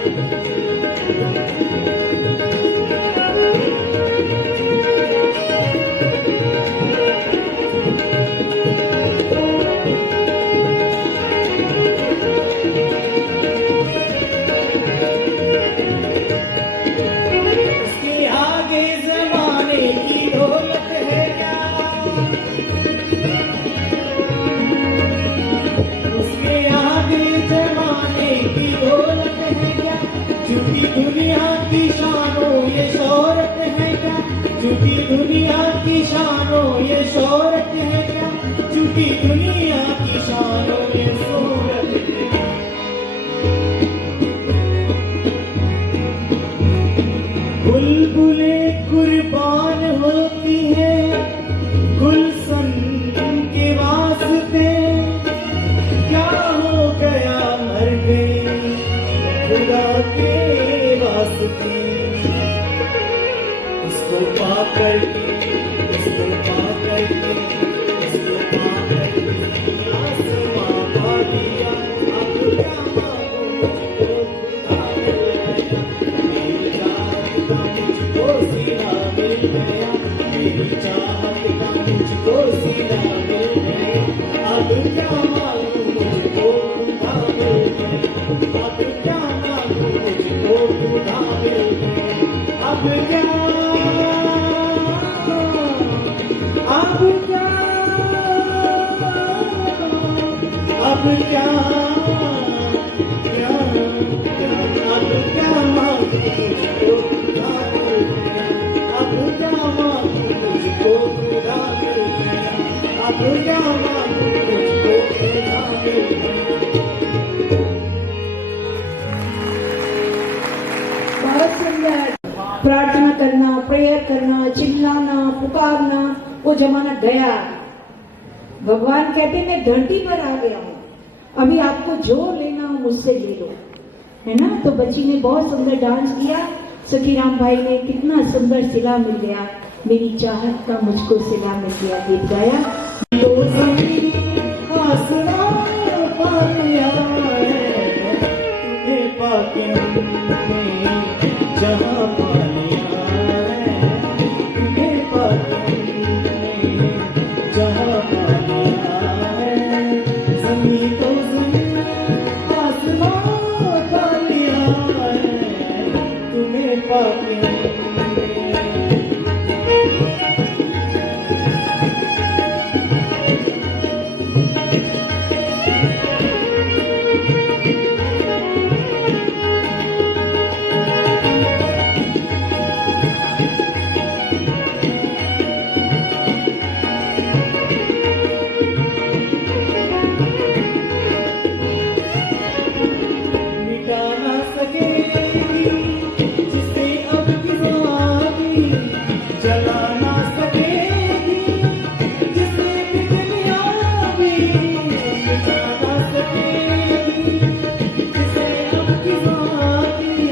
उसके आगे जमाने की दौलत है क्या, उसके आगे जमाने की दौलत है क्या, झूठी दुनिया की शानों ये शोहरत है क्या, झूठी दुनिया की शानों ये शोहरत है क्या, झूठी दुनिया की शानों ये शोहरत है क्या। बुलबुलें कुर्बान होती है गुलशन के वास्ते, क्या हो गया मर गई खुदा के वास्ते इसको पाकर इसको पाकर इसको पाकर आसमां पा लिया। अब क्या मांगू मुझको खुदा मिल गया। मेरी चाहत का मुझको सीना मिल गया। मेरी चाहत का मुझको सीना मिल गया। अब क्या मांगू मुझको खुदा मिल गया। अब क्या मांगू मुझको खुदा मिल गया। अब क्या अब क्या अब क्या क्या क्या अब क्या मांगू मुझको खुदा मिल गया। अब क्या मांगू मुझको खुदा मिल गया। अब क्या मांगू मुझको खुदा मिल गया। बहुत सुंदर। प्रार्थना करना, प्रेयर करना, चिल्लाना, पुकारना, वो जमाना गया। भगवान कहते मैं धरती पर आ गया हूँ, अभी आपको जो लेना हो मुझसे ले लो, है ना। तो बच्ची ने बहुत सुंदर डांस किया, सखीराम भाई ने कितना सुंदर सिला मिल गया, मेरी चाहत का मुझको सिला मिल गया गीत गाया। तो जमीन आसमान पा लिया है, तुम्हें पाके हमने जहां पा लिया है। तुम्हें पाके हमने जहां पा लिया है। जमीन तो जमीन आसमान पा लिया है, तुम्हें पाके हमने मिटा ना सकेगी जिसे अब किसानी, जला ना सकेगी जिसे बिजलियां भी। मिटा ना सकेगी जिसे अब किसानी,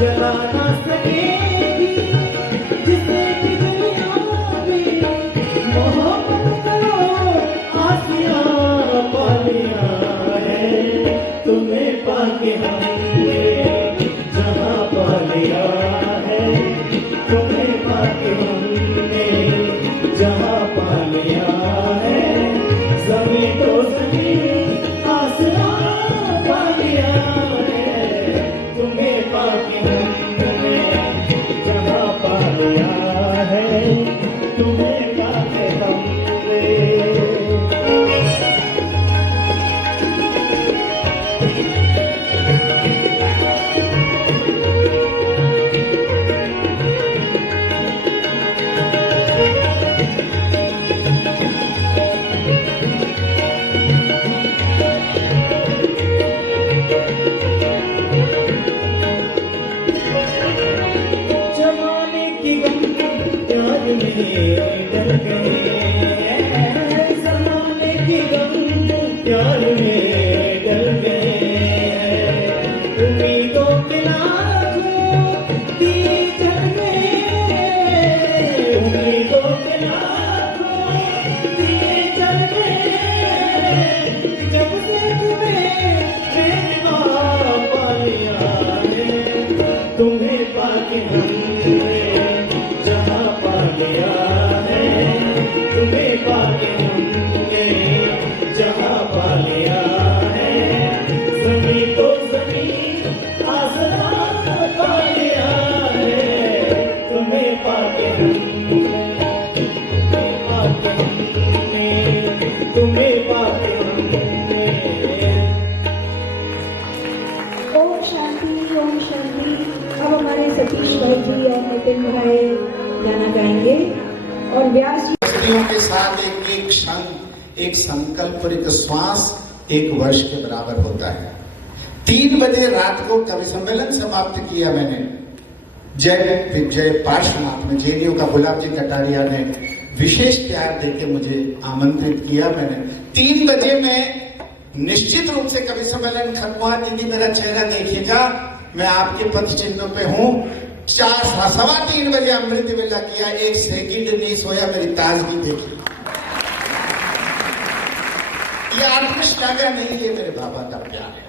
जला ना सकेगी जिसे बिजलियां भी। मोहब्बत करो आसिया पा लिया है, तुम्हें पाके हमने जहां पा लिया है। तुम्हें पाके हमने जहां पा लिया है। जमीन तो जमीन आसमान पा लिया है, तुम्हें पाके हमने जहां पा लिया है। तुम्हें पाके हमने जमाने की गम प्यार में डल गए। जमाने की गम प्यार में डल गए। उम्मीदों के लाखों दिए जल गए। उम्मीदों के लाखों दिए जल गए। जब से तुम्हें मैंने पा लिया है, तुम्हें पाके हमने जहां पा लिया है। तुम्हें पाके हमने जहां पा लिया है। जमीन तो जमीन आसमान पा लिया है, तुम्हें पाके हमने तुम्हें पाके हमने। ओम शांति, ओम शांति। अब हमारे सतीश भाई जी और नितिन भाई गाना गाएंगे और व्यास जी स्त्रियों के साथ एक क्षण, एक संकल्प और एक श्वास 1 वर्ष के बराबर होता है। 3 बजे रात को कवि सम्मेलन समाप्त किया मैंने। जय विजय पार्श्वनाथ में जेडीयू का गुलाब जी कटारिया ने विशेष प्यार देके मुझे आमंत्रित किया। मैंने 3 बजे में निश्चित रूप से कवि सम्मेलन खत्म हुआ, दीदी मेरा चेहरा देखिएगा, मैं आपके पद चिन्हों पे हूँ। 3:15 बजे अमृत वेला किया, 1 सेकंड नहीं सोया, मेरी ताजगी देखी। ये आत्मश्लाघा नहीं, ये मेरे बाबा का प्यार है।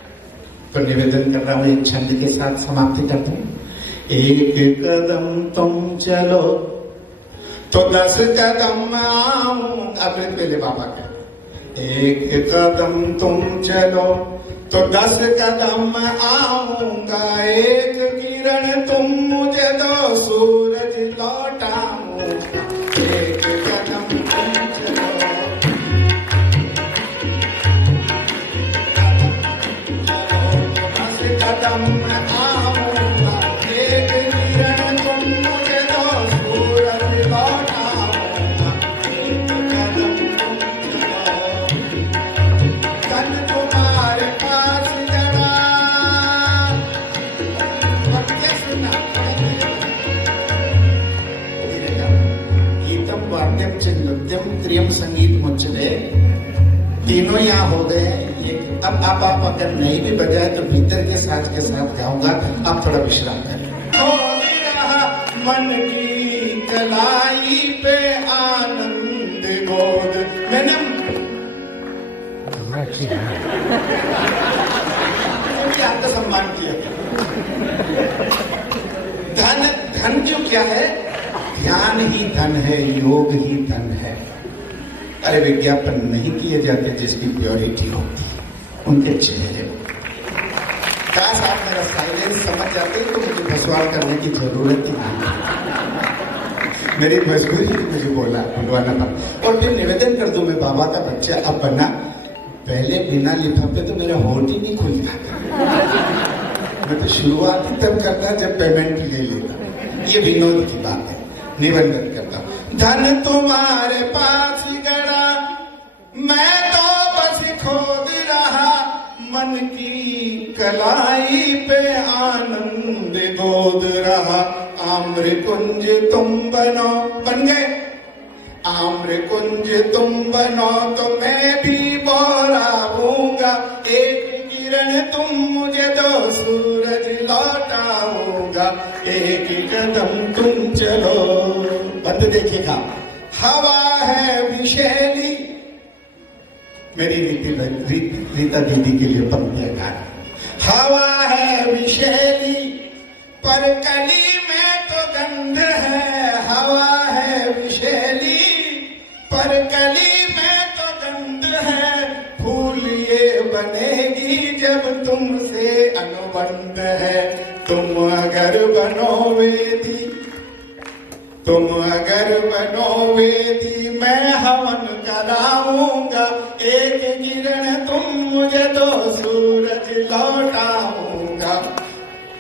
तो निवेदन कर रहा हूँ, एक छंद के साथ समाप्ति करता हूँ। एक कदम तुम चलो तो 10 कदम आऊं, अमृत वेले बाबा का। एक कदम तुम चलो तो 10 कदम आऊंगा, एक किरण तुम मुझे दो, सूरज लौटाऊंगा। एक कदम तुम चलो, 10 कदम आऊंगा, एक किरण तुम मुझे दो, सूरज लौटाऊंगा। एक कदम तुम चलो, कल तुम्हारे पास जरा, गीतम वाद्यम च नृत्यम क्रियम संगीत मुच्यते, तीनों यहाँ हो गए। अब आप अगर नहीं भी बजाए तो भीतर के साज के साथ गाऊंगा, आप थोड़ा विश्राम करें। मन की कलाई पे आनंद गोद, मैंने आत्मसम्मान किया। धन जो क्या है, ध्यान ही धन है, योग ही धन है। अरे विज्ञापन नहीं किए जाते जिसकी प्योरिटी होती, उनके चेहरे। काश आप मेरा साइलेंस समझ जाते तो मुझे भसवाल करने की जरूरत ही नहीं। मेरी मजबूरी मुझे बुलवाना पड़ा। और फिर निवेदन कर दूं, मैं बाबा का बच्चा अब बना, पहले बिना लिफाफे तो मेरा होठ ही नहीं खुलता। मैं तो शुरुआत ही तब करता जब पेमेंट ले लेता। ये विनोद की बात है, निवेदन करता हूं। धन तुम्हारे पास गड़ा, मैं तो बस खोद रहा, मन की कलाई पे आनंद गोद रहा। आम्र कुंज तुम बनो, बन गए। आम्र कुंज तुम बनो तो मैं भी बोराऊंगा, एक किरण तुम मुझे दो, सूरज लौटाऊंगा। एक कदम तुम चलो, बंद देखिएगा। हवा है विशैली, मेरी रीता दीदी के लिए पंक्तियां गा। हवा है विशैली पर कली में तो गंध है, हवा है विशैली पर कली में तो गंध है। फूल ये बनेगी जब तुमसे अनुबंध है। तुम अगर बनो वेदी, तुम अगर बनो वेदी, मैं हवन कराऊंगा। एक किरण तुम मुझे दो, सूरज लौटाऊंगा।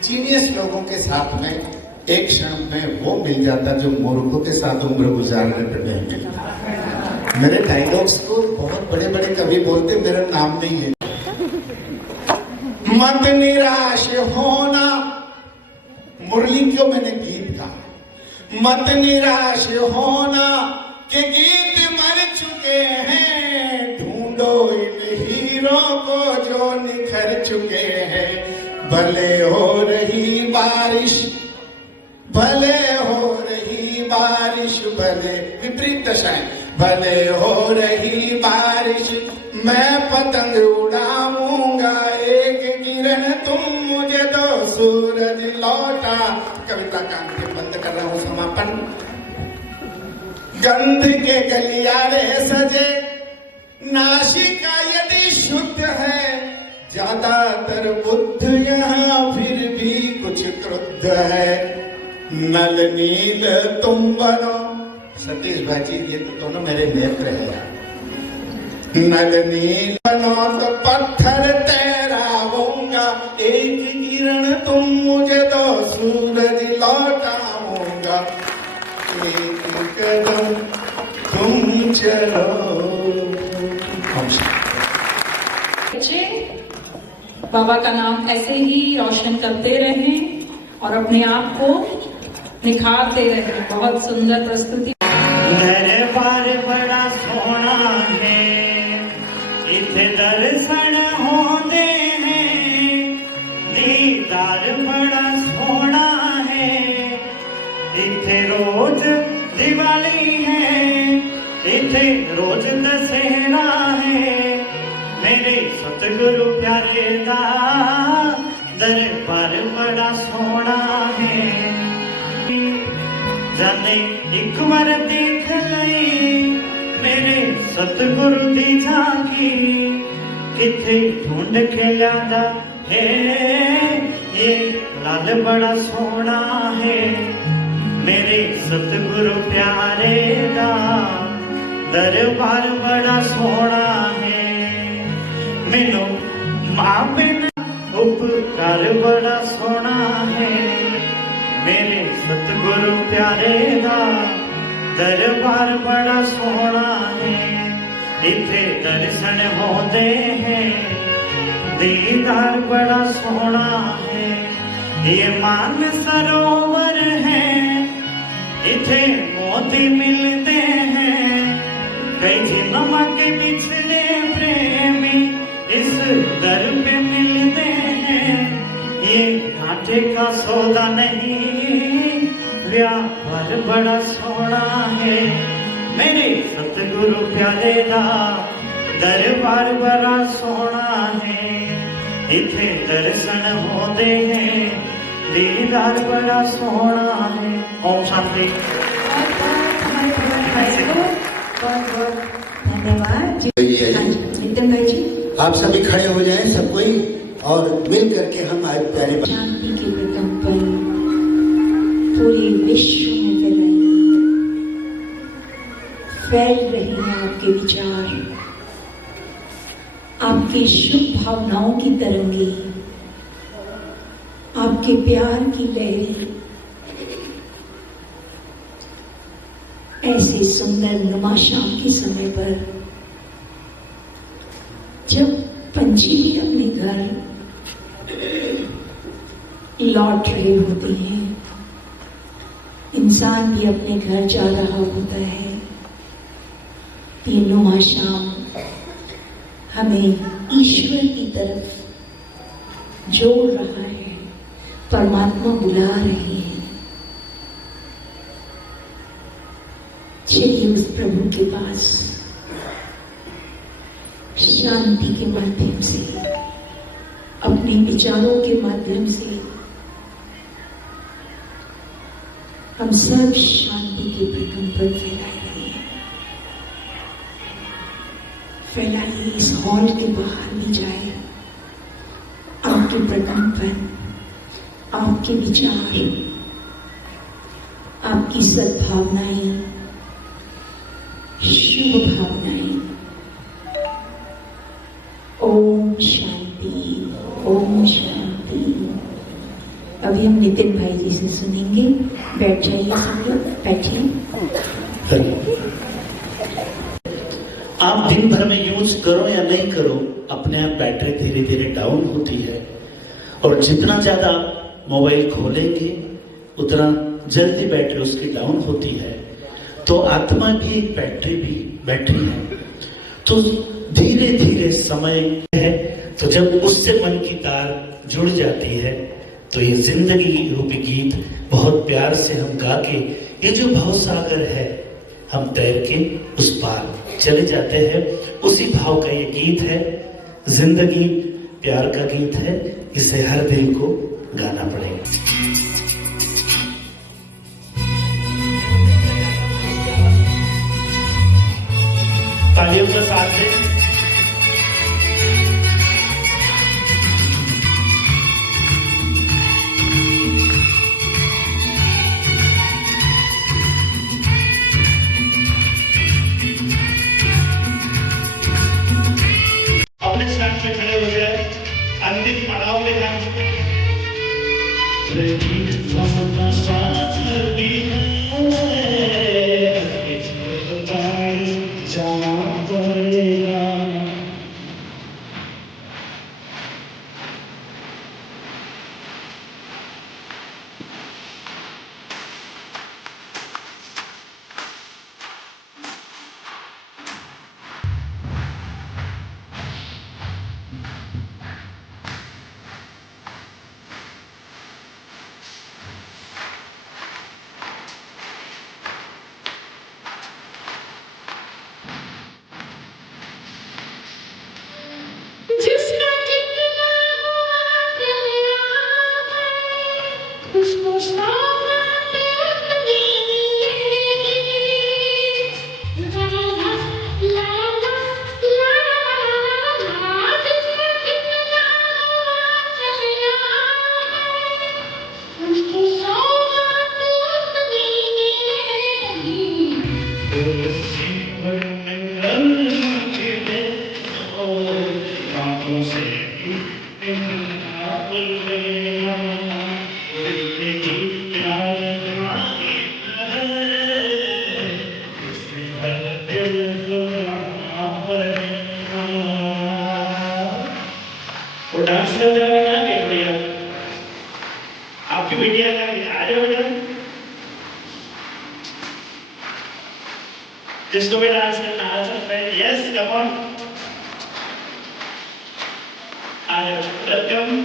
जीनियस लोगों के साथ में एक क्षण में वो मिल जाता जो मूर्खों के साथ उम्र गुजारने पर नहीं मिलता। मेरे डायलॉग्स को बहुत बड़े बड़े कवि बोलते, मेरा नाम नहीं है। मत निराश होना, मुरली क्यों मैंने गीत कहा। मत निराश होना के गीत मर चुके हैं, ढूंढो इन हीरो को जो निखर चुके हैं। भले हो रही बारिश, भले हो रही बारिश, भले विपरीत दशाएं, भले हो रही बारिश, मैं पतंग उड़ाऊंगा। एक किरण तुम मुझे दो, सूरज लौटा। कविता का अंत बंद कर रहा हूं, समापन। गंध के गलियारे सजे, नासिका यदि शुद्ध है, ज्यादातर बुद्ध यहाँ फिर भी कुछ क्रुद्ध है। नल नील तुम बनो, सतीश भाई ये तो दोनों मेरे नेत्र हैं। नल नील बनो तो पत्थर तैराऊंगा। एक किरण तुम मुझे दो, सूरज लौटाऊंगा। एक कदम तुम चलो। बच्चे बाबा का नाम ऐसे ही रोशन करते रहें और अपने आप को निखारते रहें। बहुत सुंदर प्रस्तुति। दरबार बड़ा सोहना है, इथे दर्शन घर बड़ा सोना है, इथे रोज दिवाली है, इथे रोज दशहरा है, मेरे सतगुरु प्यारे दा दरबार बड़ा सोना है। जाने एक बार देख लई मेरे सतगुरु दी झांकी, किथे ढूंढ के लादा है ये लाल बड़ा सोना है, मेरे सतगुरु प्यारे दा दरबार बड़ा सोना है। मैनू मां बिन उपकार बड़ा सोना है, मेरे सतगुरु प्यारे दा दरबार बड़ा सोना है। इथे दर्शन होते हैं, दीदार बड़ा सोना है, ये मान सरोवर है, इथे मोती मिलते हैं, कई जन्म के पिछले प्रेमी इस दर पे मिलते हैं, ये कांटे का सौदा नहीं व्यापार बड़ा सोना है, मेरे सतगुरु प्यारे दा दरबार बड़ा सोना है। इथे दर्शन होते हैं, दीदार बड़ा सोना है। ओम शांति। बहुत धन्यवाद जी। नितिन भाई जी, आप सभी खड़े हो जाएं, सब कोई, और मिल करके हम आज प्यारे शांति के प्रकंपन पूरे विश्व में फैल रहे हैं। आपके विचार, आपकी शुभ भावनाओं की तरंगे, आपके प्यार की लहरें ऐसे सुंदर नुमा शाम के समय पर, जब पंछी भी अपने घर लौट रहे होते हैं, इंसान भी अपने घर जा रहा होता है, ये नुमा शाम हमें ईश्वर की तरफ जोड़ रहा है, परमात्मा बुला रहे हैं। चलिए उस प्रभु के पास शांति के माध्यम से, अपने विचारों के माध्यम से हम सब शांति के प्रकंपन फैलाइए। फैलाइए, इस हॉल के बाहर भी जाए आपके प्रकंपन, आपके विचार, आपकी सद्भावनाएं, शुभ भावनाएं। ओम शांति, ओम शांति। अभी हम नितिन भाई जी से सुनेंगे। बैठ जाइए सब लोग, बैठिए। आप दिन भर में यूज करो या नहीं करो, अपने आप बैटरी धीरे धीरे डाउन होती है, और जितना ज्यादा मोबाइल खोलेंगे उतना जल्दी बैटरी उसकी डाउन होती है। तो आत्मा भी एक बैटरी है। तो धीरे धीरे समय है, तो जब उससे मन की तार जुड़ जाती है, तो ये जिंदगी रूपी गीत बहुत प्यार से हम गा के, ये जो भवसागर है, हम तैर के उस पार चले जाते हैं। उसी भाव का ये गीत है। जिंदगी प्यार का गीत है, इसे हर दिल को गाना पड़ेगा। तालियों के साथ में अपने स्थान पे खड़े हो जाए। अंतिम पड़ाव में हम डांस कर रहा है भैया, आपकी बिटिया का आ जाओ बेटा, जिसको भी डांस करना आ सकता है। यस कम ऑन, आ जाओ, वेलकम।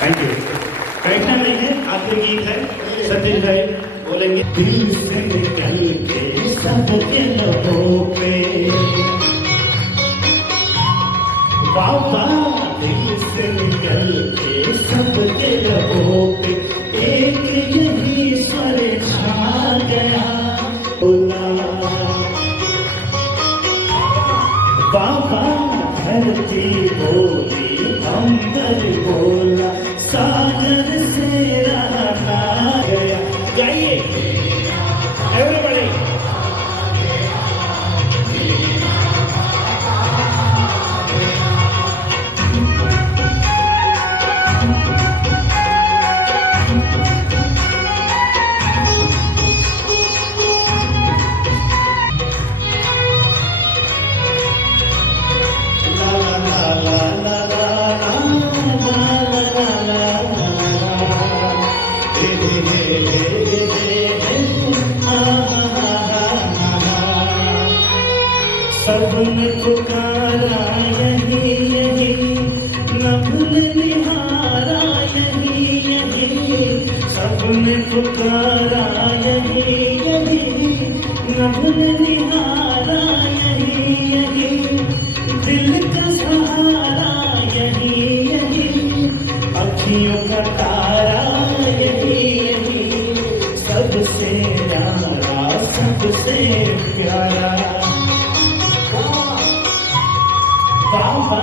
Thank you. बैठना नहीं है, आखिरी गीत है, सतीश भाई बोलेंगे। दिल से निकल के सबके लबों पे, बाबा दिल से निकल के सबके लबों पे एक यही स्वर छा गया, बाबा धरती बोली अंबर बोला, सागर से रहना गया। जाइए एवरीबॉडी। सबने पुकारा यही यही, नभने निहारा यही यही, सबने पुकारा यही यही, नभने निहारा यही यही, दिल का सहारा यही यही, अखियों का तारा यही यही, सबसे प्यारा, बाबा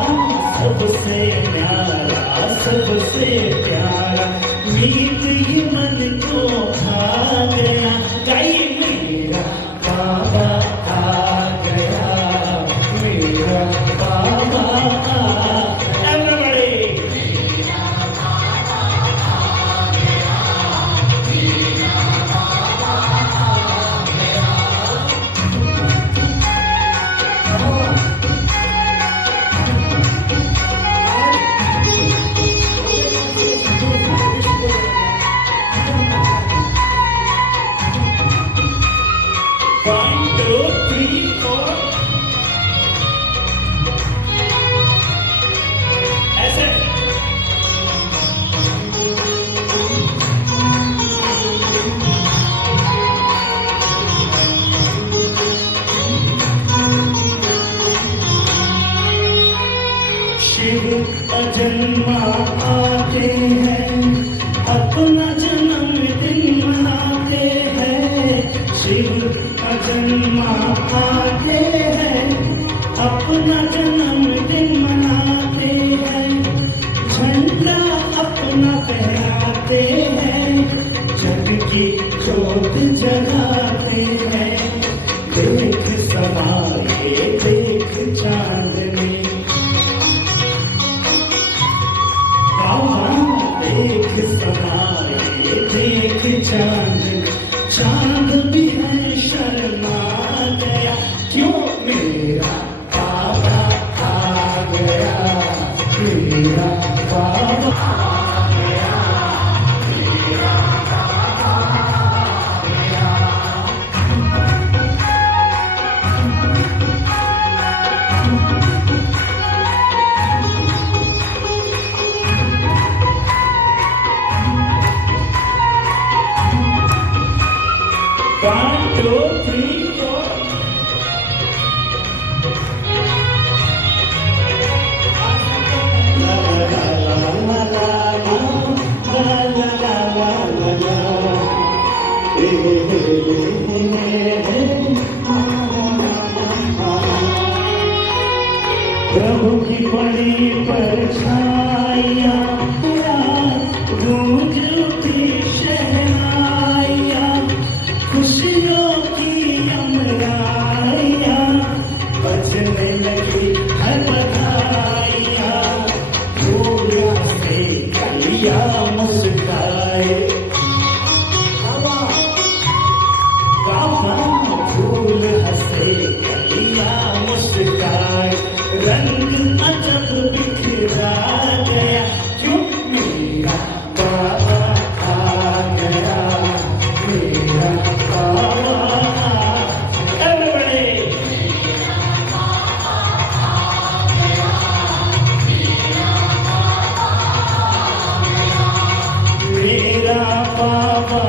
सबसे प्यारा, सबसे प्यारा, मीत ये मन को खा गया, गाइए मेरा बाबा आ गया, मेरा बाबा everybody One, two, three, four. ऐसे शिव अजन्मा आते हैं, अपना जन्मदिन मनाते हैं, शिव अजन्मा आते हैं, अपना जन्मदिन मनाते हैं, झंडा अपना फहराते हैं, जग की ज्योत जलाते हैं, देख समाए देख चांदनी, देख समाए देख चांदनी, चांद भी है शर्मा गया, क्यों मेरा बाबा आ गया, मेरा बाबा आ गया, मेरा बाबा आ गया। One, two, three, four. La la la la la la la la la la la la. Hey hey hey hey hey. प्रभु की बड़ी परछाइयाँ गूंज उठी शहनाइयाँ, खुशियों की अमराइयाँ बजने लगी है बधाइयाँ, फूलों से कलियाँ मुस्काए, बाबा फूल हंसे कलियाँ मुस्काए, रंग अजब बिखरा गया, क्यों मेरा बाबा आ गया, मेरा बाबा everybody मेरा बाबा